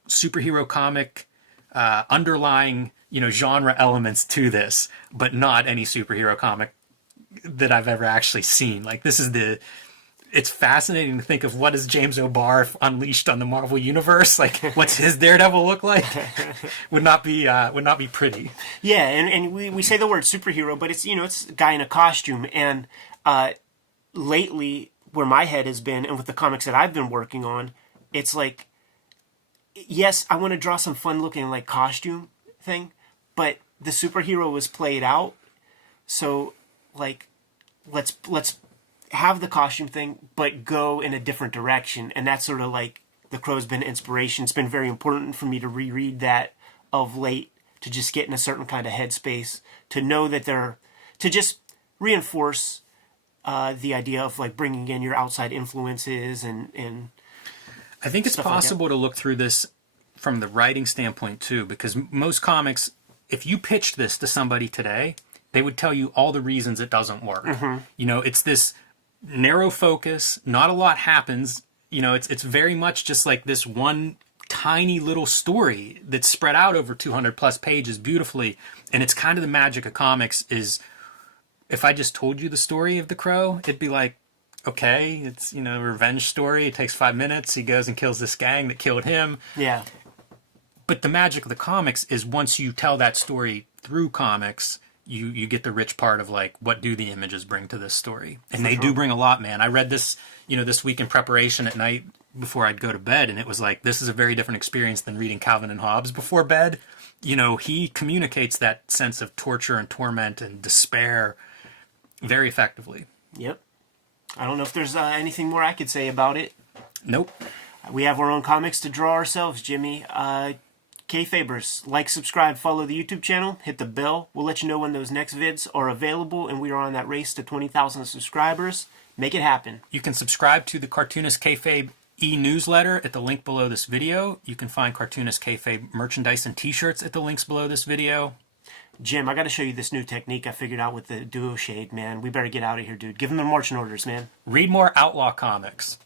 superhero comic underlying, you know, genre elements to this, but not any superhero comic that I've ever actually seen. Like, this is it's fascinating to think of what is James O'Barr unleashed on the Marvel universe. Like, what's his Daredevil look like? would not be pretty. Yeah, and we say the word superhero, but it's, you know, it's a guy in a costume. And lately, where my head has been, and with the comics that I've been working on, it's like, yes, I want to draw some fun looking like costume thing, but the superhero was played out. So, like, let's have the costume thing, but go in a different direction. And that's sort of like The Crow's been inspiration. It's been very important for me to reread that of late, to just get in a certain kind of headspace, to know that to just reinforce the idea of, like, bringing in your outside influences and I think it's possible to look through this from the writing standpoint too, because most comics, if you pitched this to somebody today, they would tell you all the reasons it doesn't work. Mm-hmm. You know, it's this narrow focus, not a lot happens. You know, it's very much just like this one tiny little story that's spread out over 200 plus pages beautifully. And it's kind of the magic of comics is, if I just told you the story of the Crow, it'd be like, okay, it's, you know, a revenge story. It takes 5 minutes. He goes and kills this gang that killed him. Yeah. But the magic of the comics is once you tell that story through comics, you get the rich part of, like, what do the images bring to this story? And they do bring a lot, man. I read this, you know, this week in preparation at night before I'd go to bed, and it was like, this is a very different experience than reading Calvin and Hobbes before bed. You know, he communicates that sense of torture and torment and despair very effectively. Yep. I don't know if there's anything more I could say about it. Nope. We have our own comics to draw ourselves, Jimmy. Kayfabers, like, subscribe, follow the YouTube channel, hit the bell. We'll let you know when those next vids are available, and we are on that race to 20,000 subscribers. Make it happen. You can subscribe to the Cartoonist Kayfabe e-newsletter at the link below this video. You can find Cartoonist Kayfabe merchandise and t-shirts at the links below this video. Jim, I got to show you this new technique I figured out with the duo shade, man. We better get out of here, dude. Give them their marching orders, man. Read more Outlaw comics.